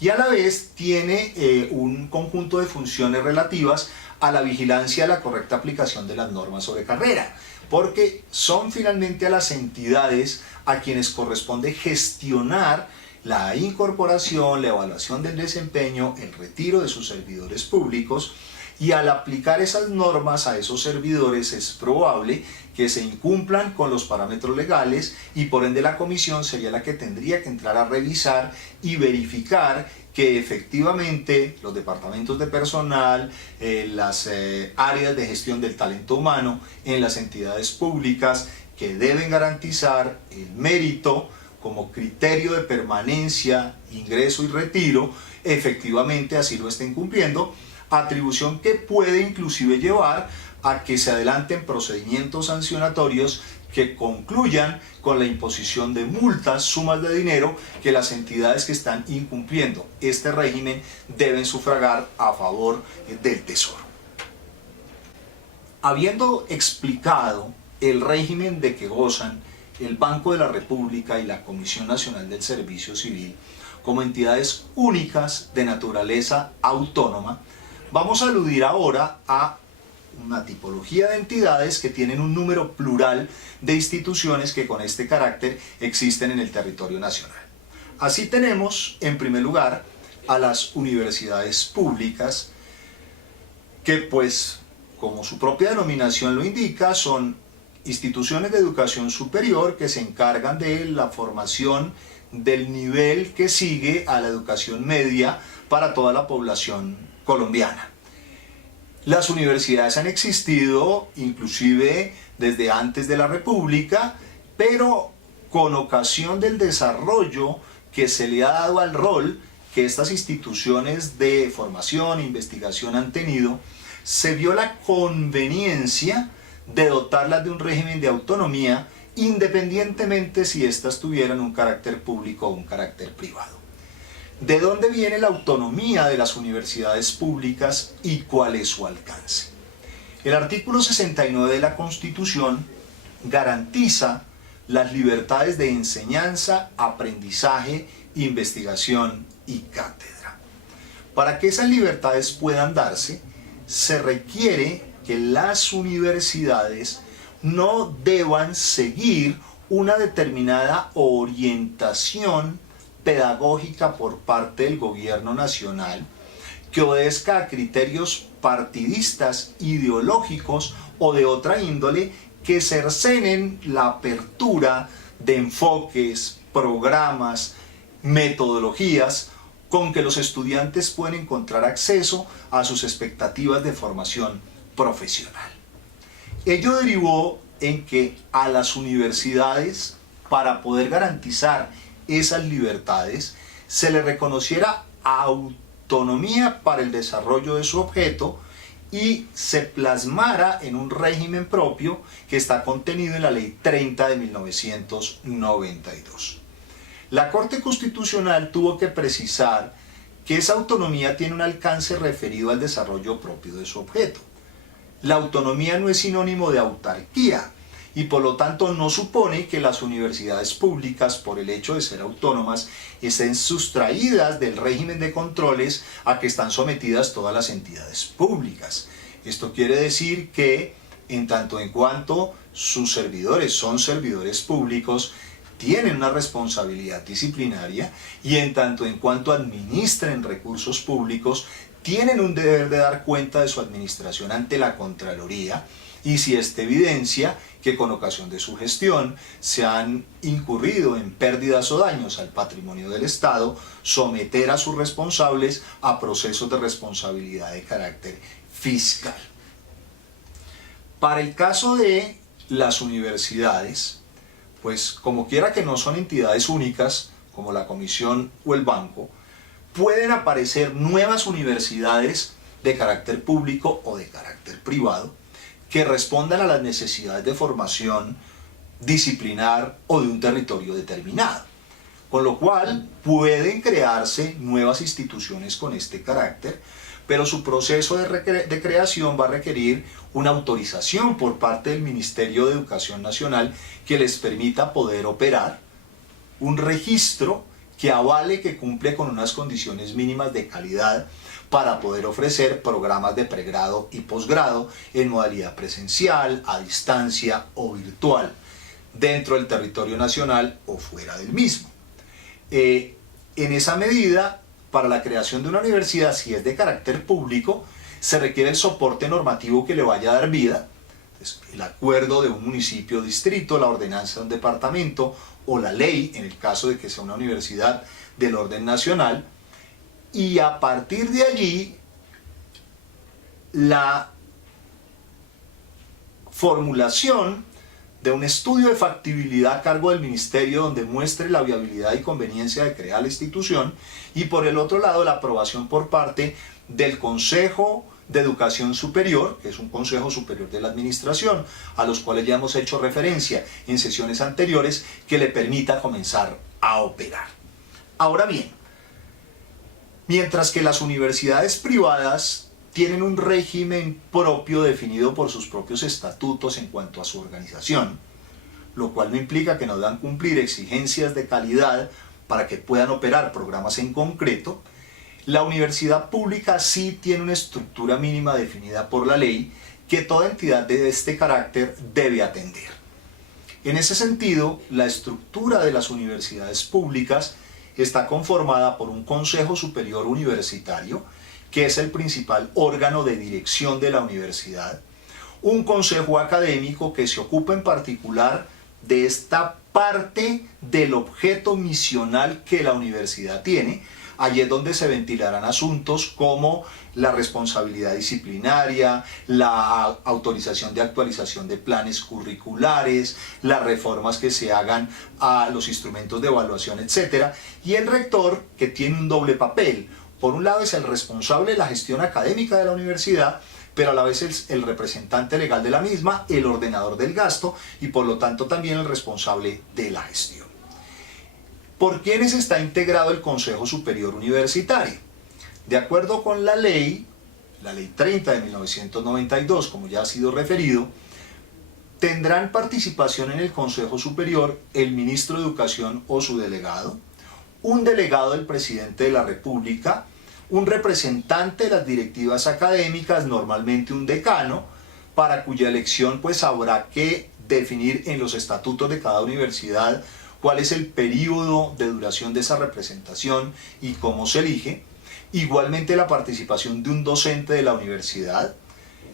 y a la vez tiene un conjunto de funciones relativas a la vigilancia de la correcta aplicación de las normas sobre carrera, porque son finalmente a las entidades a quienes corresponde gestionar la incorporación, la evaluación del desempeño, el retiro de sus servidores públicos, y al aplicar esas normas a esos servidores es probable que se incumplan con los parámetros legales, y por ende la comisión sería la que tendría que entrar a revisar y verificar que efectivamente los departamentos de personal, las áreas de gestión del talento humano en las entidades públicas, que deben garantizar el mérito como criterio de permanencia, ingreso y retiro, efectivamente así lo estén cumpliendo, atribución que puede inclusive llevar a que se adelanten procedimientos sancionatorios que concluyan con la imposición de multas, sumas de dinero que las entidades que están incumpliendo este régimen deben sufragar a favor del Tesoro. Habiendo explicado el régimen de que gozan el Banco de la República y la Comisión Nacional del Servicio Civil como entidades únicas de naturaleza autónoma, vamos a aludir ahora a una tipología de entidades que tienen un número plural de instituciones que con este carácter existen en el territorio nacional. Así tenemos, en primer lugar, a las universidades públicas, que pues, como su propia denominación lo indica, son instituciones de educación superior que se encargan de la formación del nivel que sigue a la educación media para toda la población colombiana. Las universidades han existido inclusive desde antes de la República, pero con ocasión del desarrollo que se le ha dado al rol que estas instituciones de formación e investigación han tenido, se vio la conveniencia de dotarlas de un régimen de autonomía independientemente si éstas tuvieran un carácter público o un carácter privado. ¿De dónde viene la autonomía de las universidades públicas y cuál es su alcance? El artículo 69 de la Constitución garantiza las libertades de enseñanza, aprendizaje, investigación y cátedra. Para que esas libertades puedan darse, se requiere que las universidades no deban seguir una determinada orientación pedagógica por parte del gobierno nacional que obedezca a criterios partidistas, ideológicos o de otra índole que cercenen la apertura de enfoques, programas, metodologías con que los estudiantes pueden encontrar acceso a sus expectativas de formación profesional. Ello derivó en que a las universidades, para poder garantizar esas libertades, se le reconociera autonomía para el desarrollo de su objeto y se plasmara en un régimen propio que está contenido en la Ley 30 de 1992. La Corte Constitucional tuvo que precisar que esa autonomía tiene un alcance referido al desarrollo propio de su objeto. La autonomía no es sinónimo de autarquía y por lo tanto no supone que las universidades públicas, por el hecho de ser autónomas, estén sustraídas del régimen de controles a que están sometidas todas las entidades públicas. Esto quiere decir que, en tanto en cuanto sus servidores son servidores públicos, tienen una responsabilidad disciplinaria y en tanto en cuanto administren recursos públicos, tienen un deber de dar cuenta de su administración ante la Contraloría y si éste evidencia que con ocasión de su gestión se han incurrido en pérdidas o daños al patrimonio del Estado, someter a sus responsables a procesos de responsabilidad de carácter fiscal. Para el caso de las universidades, pues como quiera que no son entidades únicas, como la Comisión o el Banco, pueden aparecer nuevas universidades de carácter público o de carácter privado que respondan a las necesidades de formación disciplinar o de un territorio determinado. Con lo cual pueden crearse nuevas instituciones con este carácter, pero su proceso de creación va a requerir una autorización por parte del Ministerio de Educación Nacional que les permita poder operar un registro que avale que cumple con unas condiciones mínimas de calidad para poder ofrecer programas de pregrado y posgrado en modalidad presencial, a distancia o virtual, dentro del territorio nacional o fuera del mismo. En esa medida, para la creación de una universidad, si es de carácter público, se requiere el soporte normativo que le vaya a dar vida, el acuerdo de un municipio o distrito, la ordenanza de un departamento o la ley, en el caso de que sea una universidad del orden nacional, y a partir de allí la formulación de un estudio de factibilidad a cargo del Ministerio donde muestre la viabilidad y conveniencia de crear la institución y por el otro lado la aprobación por parte del Consejo de Educación Superior, que es un Consejo Superior de la Administración, a los cuales ya hemos hecho referencia en sesiones anteriores, que le permita comenzar a operar. Ahora bien, mientras que las universidades privadas tienen un régimen propio definido por sus propios estatutos en cuanto a su organización, lo cual no implica que no deban cumplir exigencias de calidad para que puedan operar programas en concreto, la universidad pública sí tiene una estructura mínima definida por la ley que toda entidad de este carácter debe atender. En ese sentido, la estructura de las universidades públicas está conformada por un Consejo Superior Universitario, que es el principal órgano de dirección de la universidad, un consejo académico que se ocupa en particular de esta parte del objeto misional que la universidad tiene. Allí es donde se ventilarán asuntos como la responsabilidad disciplinaria, la autorización de actualización de planes curriculares, las reformas que se hagan a los instrumentos de evaluación, etc. Y el rector, que tiene un doble papel. Por un lado es el responsable de la gestión académica de la universidad, pero a la vez es el representante legal de la misma, el ordenador del gasto y por lo tanto también el responsable de la gestión. ¿Por quiénes está integrado el Consejo Superior Universitario? De acuerdo con la ley 30 de 1992, como ya ha sido referido, tendrán participación en el Consejo Superior el ministro de Educación o su delegado, un delegado del presidente de la República, un representante de las directivas académicas, normalmente un decano, para cuya elección pues habrá que definir en los estatutos de cada universidad cuál es el periodo de duración de esa representación y cómo se elige. Igualmente la participación de un docente de la universidad,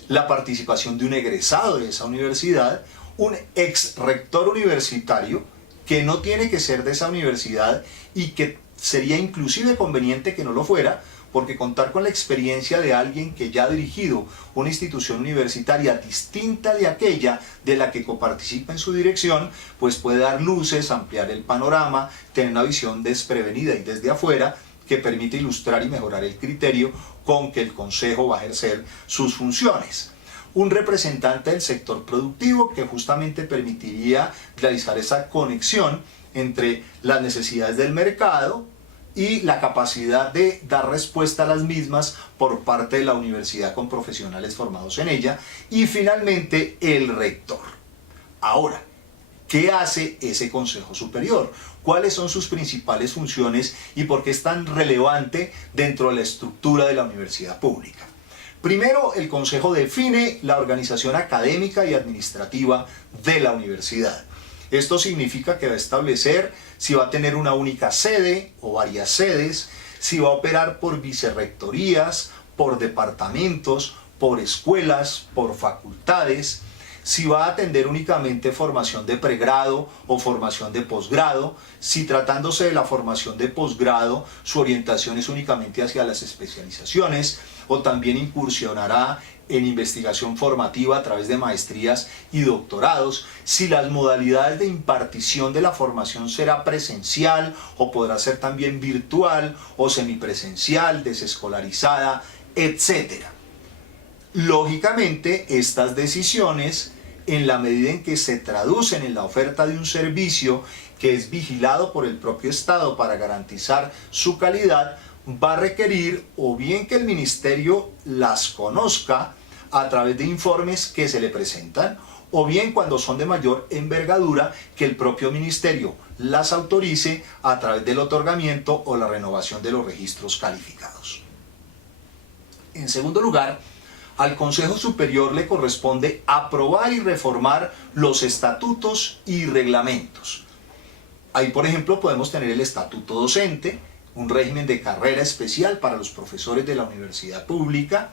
la participación de un egresado de esa universidad, un ex rector universitario que no tiene que ser de esa universidad y que sería inclusive conveniente que no lo fuera, porque contar con la experiencia de alguien que ya ha dirigido una institución universitaria distinta de aquella de la que coparticipa en su dirección, pues puede dar luces, ampliar el panorama, tener una visión desprevenida y desde afuera que permite ilustrar y mejorar el criterio con que el Consejo va a ejercer sus funciones. Un representante del sector productivo que justamente permitiría realizar esa conexión entre las necesidades del mercado y la capacidad de dar respuesta a las mismas por parte de la universidad con profesionales formados en ella, y finalmente el rector. Ahora, ¿qué hace ese Consejo Superior? ¿Cuáles son sus principales funciones y por qué es tan relevante dentro de la estructura de la universidad pública? Primero, el Consejo define la organización académica y administrativa de la universidad. Esto significa que va a establecer si va a tener una única sede o varias sedes, si va a operar por vicerrectorías, por departamentos, por escuelas, por facultades, si va a atender únicamente formación de pregrado o formación de posgrado, si tratándose de la formación de posgrado su orientación es únicamente hacia las especializaciones, o también incursionará en investigación formativa a través de maestrías y doctorados, si las modalidades de impartición de la formación será presencial o podrá ser también virtual o semipresencial, desescolarizada, etc. Lógicamente, estas decisiones, en la medida en que se traducen en la oferta de un servicio que es vigilado por el propio Estado para garantizar su calidad, va a requerir o bien que el ministerio las conozca a través de informes que se le presentan, o bien cuando son de mayor envergadura que el propio ministerio las autorice a través del otorgamiento o la renovación de los registros calificados. En segundo lugar, al Consejo Superior le corresponde aprobar y reformar los estatutos y reglamentos. Ahí, por ejemplo, podemos tener el estatuto docente, un régimen de carrera especial para los profesores de la universidad pública.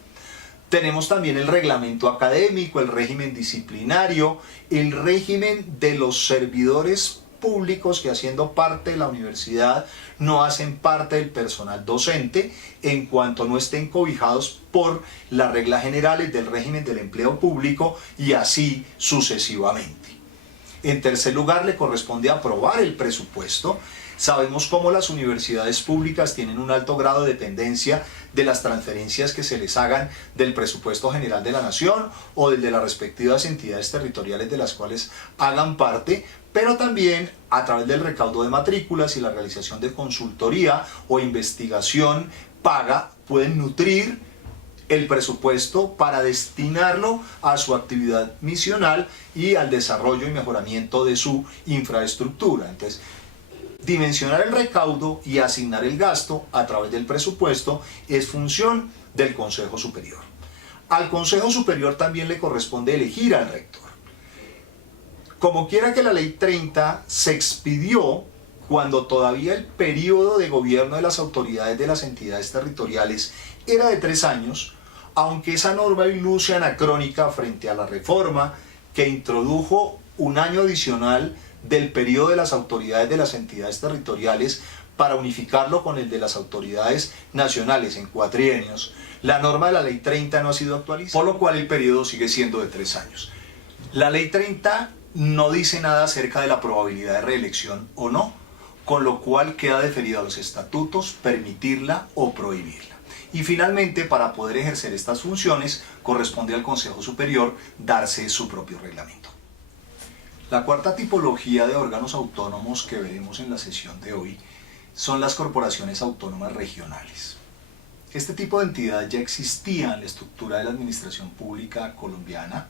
Tenemos también el reglamento académico, el régimen disciplinario, el régimen de los servidores públicos que, haciendo parte de la universidad, no hacen parte del personal docente en cuanto no estén cobijados por las reglas generales del régimen del empleo público, y así sucesivamente. En tercer lugar, le corresponde aprobar el presupuesto. Sabemos cómo las universidades públicas tienen un alto grado de dependencia de las transferencias que se les hagan del presupuesto general de la nación o del de las respectivas entidades territoriales de las cuales hagan parte, pero también a través del recaudo de matrículas y la realización de consultoría o investigación paga pueden nutrir el presupuesto para destinarlo a su actividad misional y al desarrollo y mejoramiento de su infraestructura. Entonces, dimensionar el recaudo y asignar el gasto a través del presupuesto es función del Consejo Superior. Al Consejo Superior también le corresponde elegir al rector. Como quiera que la Ley 30 se expidió cuando todavía el periodo de gobierno de las autoridades de las entidades territoriales era de 3 años, aunque esa norma luce anacrónica frente a la reforma que introdujo un año adicional del periodo de las autoridades de las entidades territoriales para unificarlo con el de las autoridades nacionales en cuatrienios, la norma de la Ley 30 no ha sido actualizada, por lo cual el periodo sigue siendo de 3 años. La Ley 30 no dice nada acerca de la probabilidad de reelección o no, con lo cual queda deferido a los estatutos permitirla o prohibirla. Y finalmente, para poder ejercer estas funciones, corresponde al Consejo Superior darse su propio reglamento. La cuarta tipología de órganos autónomos que veremos en la sesión de hoy son las corporaciones autónomas regionales. Este tipo de entidad ya existía en la estructura de la administración pública colombiana.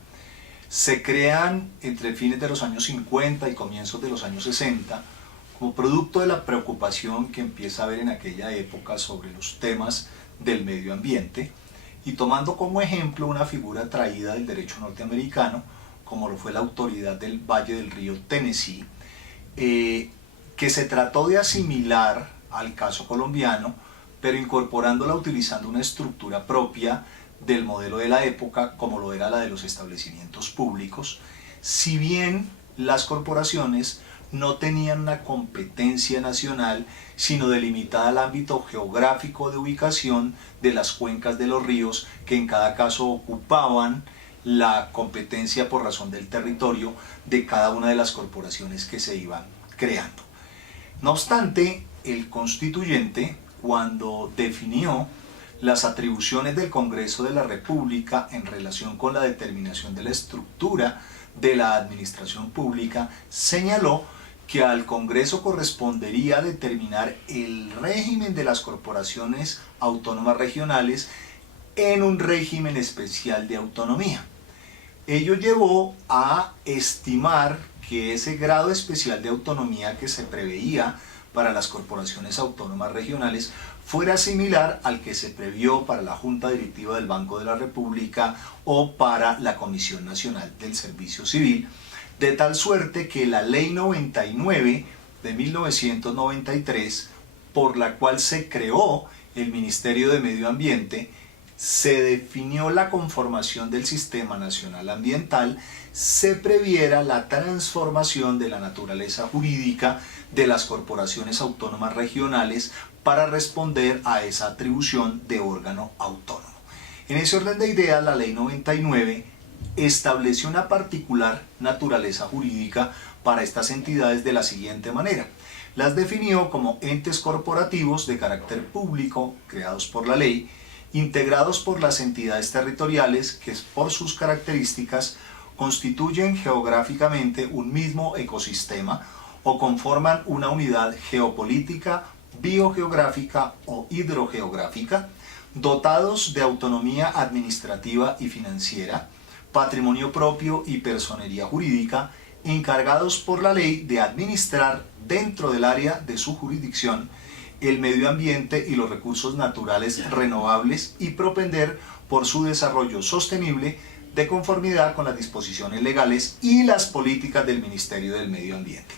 Se crean entre fines de los años 50 y comienzos de los años 60 como producto de la preocupación que empieza a haber en aquella época sobre los temas del medio ambiente y tomando como ejemplo una figura traída del derecho norteamericano, como lo fue la autoridad del Valle del Río Tennessee, que se trató de asimilar al caso colombiano, pero incorporándola utilizando una estructura propia del modelo de la época, como lo era la de los establecimientos públicos, si bien las corporaciones no tenían una competencia nacional, sino delimitada al ámbito geográfico de ubicación de las cuencas de los ríos, que en cada caso ocupaban la competencia por razón del territorio de cada una de las corporaciones que se iban creando. No obstante, el constituyente, cuando definió las atribuciones del Congreso de la República en relación con la determinación de la estructura de la administración pública, señaló que al Congreso correspondería determinar el régimen de las corporaciones autónomas regionales en un régimen especial de autonomía. Ello llevó a estimar que ese grado especial de autonomía que se preveía para las corporaciones autónomas regionales fuera similar al que se previó para la Junta Directiva del Banco de la República o para la Comisión Nacional del Servicio Civil, de tal suerte que la Ley 99 de 1993, por la cual se creó el Ministerio de Medio Ambiente, se definió la conformación del Sistema Nacional Ambiental, se previera la transformación de la naturaleza jurídica de las corporaciones autónomas regionales para responder a esa atribución de órgano autónomo. En ese orden de ideas, la Ley 99 estableció una particular naturaleza jurídica para estas entidades de la siguiente manera. Las definió como entes corporativos de carácter público creados por la ley, integrados por las entidades territoriales que por sus características constituyen geográficamente un mismo ecosistema o conforman una unidad geopolítica, biogeográfica o hidrogeográfica, dotados de autonomía administrativa y financiera, patrimonio propio y personería jurídica, encargados por la ley de administrar dentro del área de su jurisdicción el medio ambiente y los recursos naturales renovables y propender por su desarrollo sostenible de conformidad con las disposiciones legales y las políticas del Ministerio del Medio Ambiente.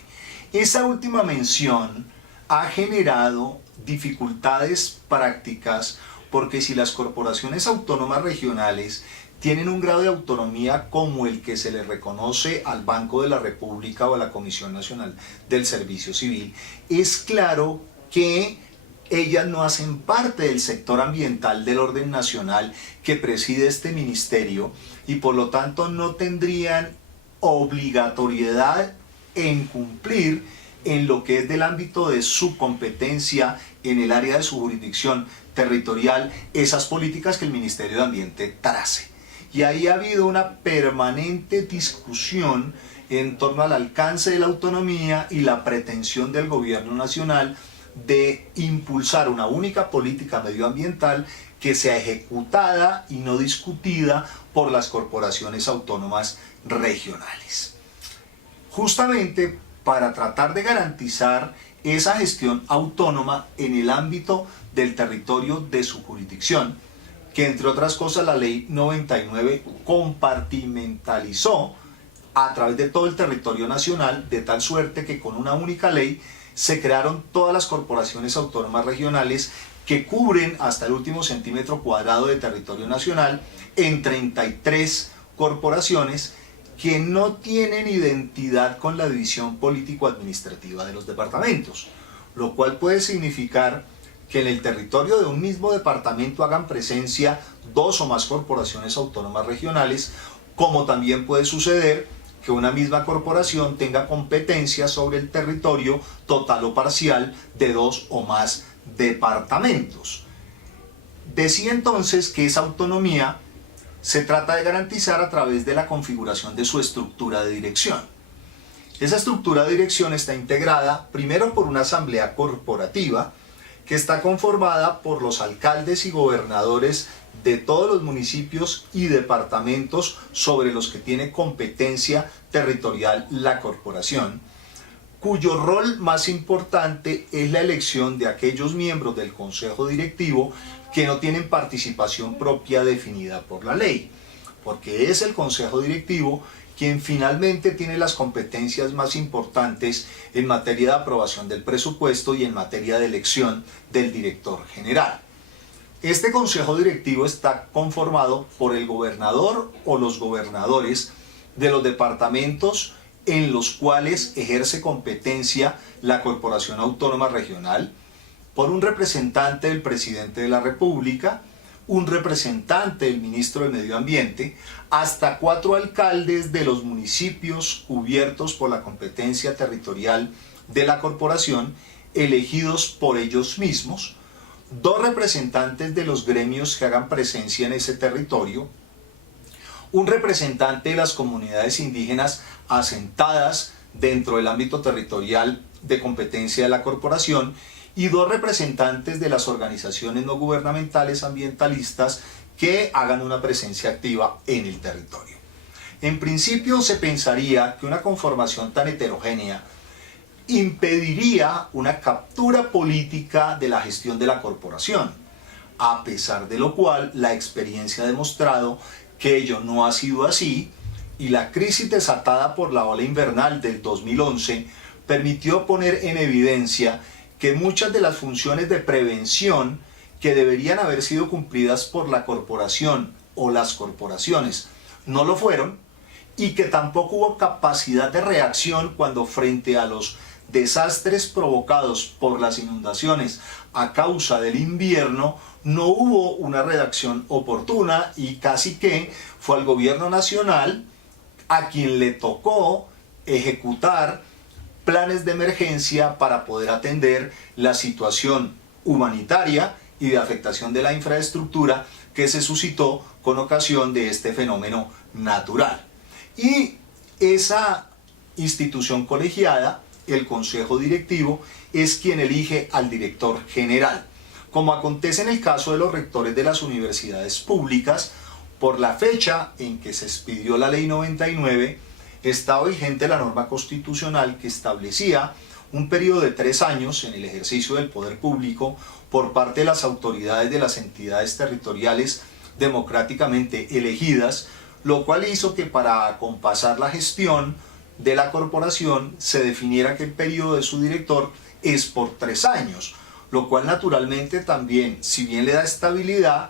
Esa última mención ha generado dificultades prácticas porque si las corporaciones autónomas regionales tienen un grado de autonomía como el que se le reconoce al Banco de la República o a la Comisión Nacional del Servicio Civil, es claro que ellas no hacen parte del sector ambiental del orden nacional que preside este ministerio y por lo tanto no tendrían obligatoriedad en cumplir en lo que es del ámbito de su competencia en el área de su jurisdicción territorial esas políticas que el Ministerio de Ambiente trace. Y ahí ha habido una permanente discusión en torno al alcance de la autonomía y la pretensión del gobierno nacional de impulsar una única política medioambiental que sea ejecutada y no discutida por las corporaciones autónomas regionales. Justamente para tratar de garantizar esa gestión autónoma en el ámbito del territorio de su jurisdicción, que entre otras cosas la ley 99 compartimentalizó a través de todo el territorio nacional, de tal suerte que con una única ley se crearon todas las corporaciones autónomas regionales que cubren hasta el último centímetro cuadrado de territorio nacional en 33 corporaciones que no tienen identidad con la división político-administrativa de los departamentos, lo cual puede significar que en el territorio de un mismo departamento hagan presencia dos o más corporaciones autónomas regionales, como también puede suceder que una misma corporación tenga competencia sobre el territorio total o parcial de dos o más departamentos. Decía entonces que esa autonomía se trata de garantizar a través de la configuración de su estructura de dirección. Esa estructura de dirección está integrada primero por una asamblea corporativa que está conformada por los alcaldes y gobernadores de todos los municipios y departamentos sobre los que tiene competencia territorial la corporación, cuyo rol más importante es la elección de aquellos miembros del consejo directivo que no tienen participación propia definida por la ley, porque es el consejo directivo quien finalmente tiene las competencias más importantes en materia de aprobación del presupuesto y en materia de elección del director general. Este consejo directivo está conformado por el gobernador o los gobernadores de los departamentos en los cuales ejerce competencia la Corporación Autónoma Regional, por un representante del presidente de la República, un representante del ministro de Medio Ambiente, hasta 4 alcaldes de los municipios cubiertos por la competencia territorial de la corporación, elegidos por ellos mismos, 2 representantes de los gremios que hagan presencia en ese territorio, un representante de las comunidades indígenas asentadas dentro del ámbito territorial de competencia de la corporación y 2 representantes de las organizaciones no gubernamentales ambientalistas que hagan una presencia activa en el territorio. En principio se pensaría que una conformación tan heterogénea impediría una captura política de la gestión de la corporación, a pesar de lo cual la experiencia ha demostrado que ello no ha sido así y la crisis desatada por la ola invernal del 2011 permitió poner en evidencia que muchas de las funciones de prevención que deberían haber sido cumplidas por la corporación o las corporaciones no lo fueron y que tampoco hubo capacidad de reacción cuando frente a los desastres provocados por las inundaciones a causa del invierno no hubo una redacción oportuna y casi que fue al gobierno nacional a quien le tocó ejecutar planes de emergencia para poder atender la situación humanitaria y de afectación de la infraestructura que se suscitó con ocasión de este fenómeno natural. Y esa institución colegiada, el Consejo Directivo, es quien elige al director general. Como acontece en el caso de los rectores de las universidades públicas, por la fecha en que se expidió la Ley 99, estaba vigente la norma constitucional que establecía un periodo de 3 años en el ejercicio del poder público por parte de las autoridades de las entidades territoriales democráticamente elegidas, lo cual hizo que para acompasar la gestión de la corporación se definiera que el periodo de su director es por 3 años, lo cual naturalmente también, si bien le da estabilidad,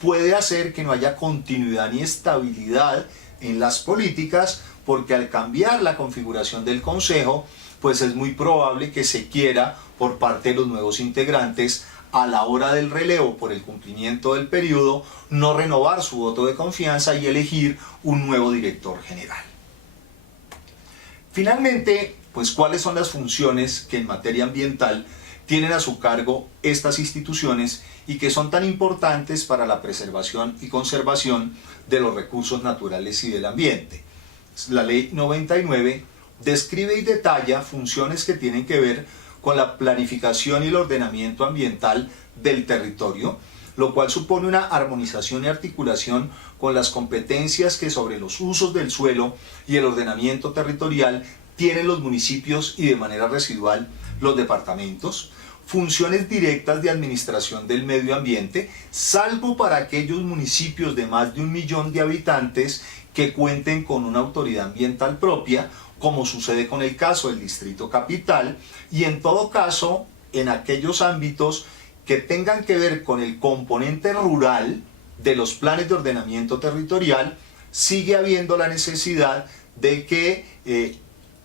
puede hacer que no haya continuidad ni estabilidad en las políticas, porque al cambiar la configuración del Consejo, pues es muy probable que se quiera por parte de los nuevos integrantes, a la hora del relevo por el cumplimiento del periodo, no renovar su voto de confianza y elegir un nuevo director general. Finalmente, pues, ¿cuáles son las funciones que en materia ambiental tienen a su cargo estas instituciones y que son tan importantes para la preservación y conservación de los recursos naturales y del ambiente? La Ley 99 describe y detalla funciones que tienen que ver con la planificación y el ordenamiento ambiental del territorio, lo cual supone una armonización y articulación con las competencias que sobre los usos del suelo y el ordenamiento territorial tienen los municipios y de manera residual los departamentos, funciones directas de administración del medio ambiente, salvo para aquellos municipios de más de 1 millón de habitantes que cuenten con una autoridad ambiental propia, como sucede con el caso del Distrito Capital, y en todo caso en aquellos ámbitos que tengan que ver con el componente rural de los planes de ordenamiento territorial, sigue habiendo la necesidad de que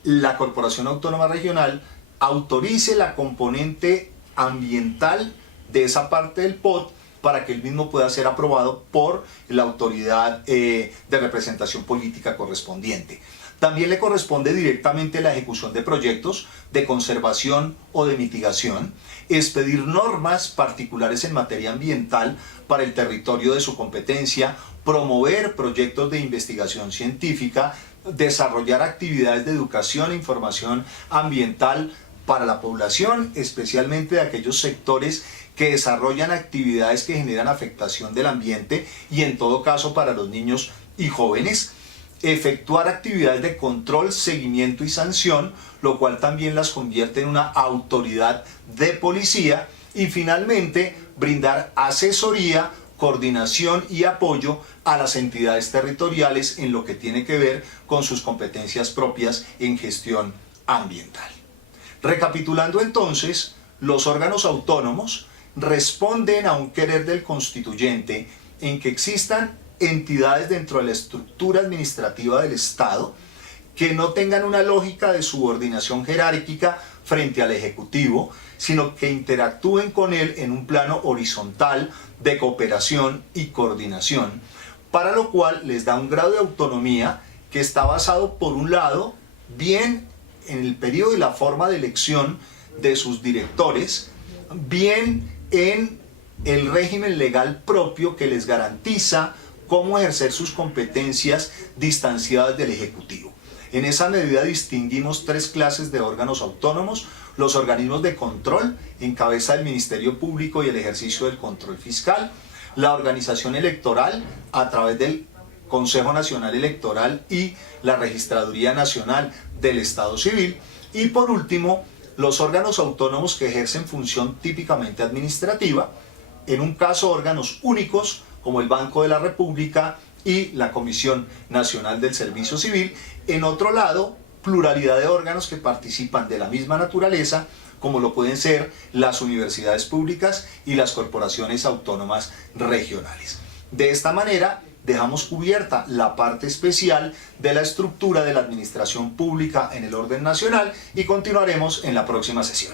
la Corporación Autónoma Regional autorice la componente ambiental de esa parte del POT para que el mismo pueda ser aprobado por la autoridad de representación política correspondiente. También le corresponde directamente la ejecución de proyectos de conservación o de mitigación, expedir normas particulares en materia ambiental para el territorio de su competencia, promover proyectos de investigación científica, desarrollar actividades de educación e información ambiental para la población, especialmente de aquellos sectores que desarrollan actividades que generan afectación del ambiente y en todo caso para los niños y jóvenes, efectuar actividades de control, seguimiento y sanción, lo cual también las convierte en una autoridad de policía, y finalmente brindar asesoría, coordinación y apoyo a las entidades territoriales en lo que tiene que ver con sus competencias propias en gestión ambiental. Recapitulando entonces, los órganos autónomos responden a un querer del constituyente en que existan entidades dentro de la estructura administrativa del Estado que no tengan una lógica de subordinación jerárquica frente al Ejecutivo, sino que interactúen con él en un plano horizontal de cooperación y coordinación, para lo cual les da un grado de autonomía que está basado, por un lado, bien en el periodo y la forma de elección de sus directores, bien en el régimen legal propio que les garantiza cómo ejercer sus competencias distanciadas del Ejecutivo. En esa medida distinguimos 3 clases de órganos autónomos: los organismos de control, en cabeza del Ministerio Público y el ejercicio del control fiscal; la organización electoral, a través del Consejo Nacional Electoral y la Registraduría Nacional del Estado Civil; y por último, los órganos autónomos que ejercen función típicamente administrativa, en un caso órganos únicos como el Banco de la República y la Comisión Nacional del Servicio Civil; en otro lado, pluralidad de órganos que participan de la misma naturaleza, como lo pueden ser las universidades públicas y las corporaciones autónomas regionales. De esta manera, dejamos cubierta la parte especial de la estructura de la administración pública en el orden nacional y continuaremos en la próxima sesión.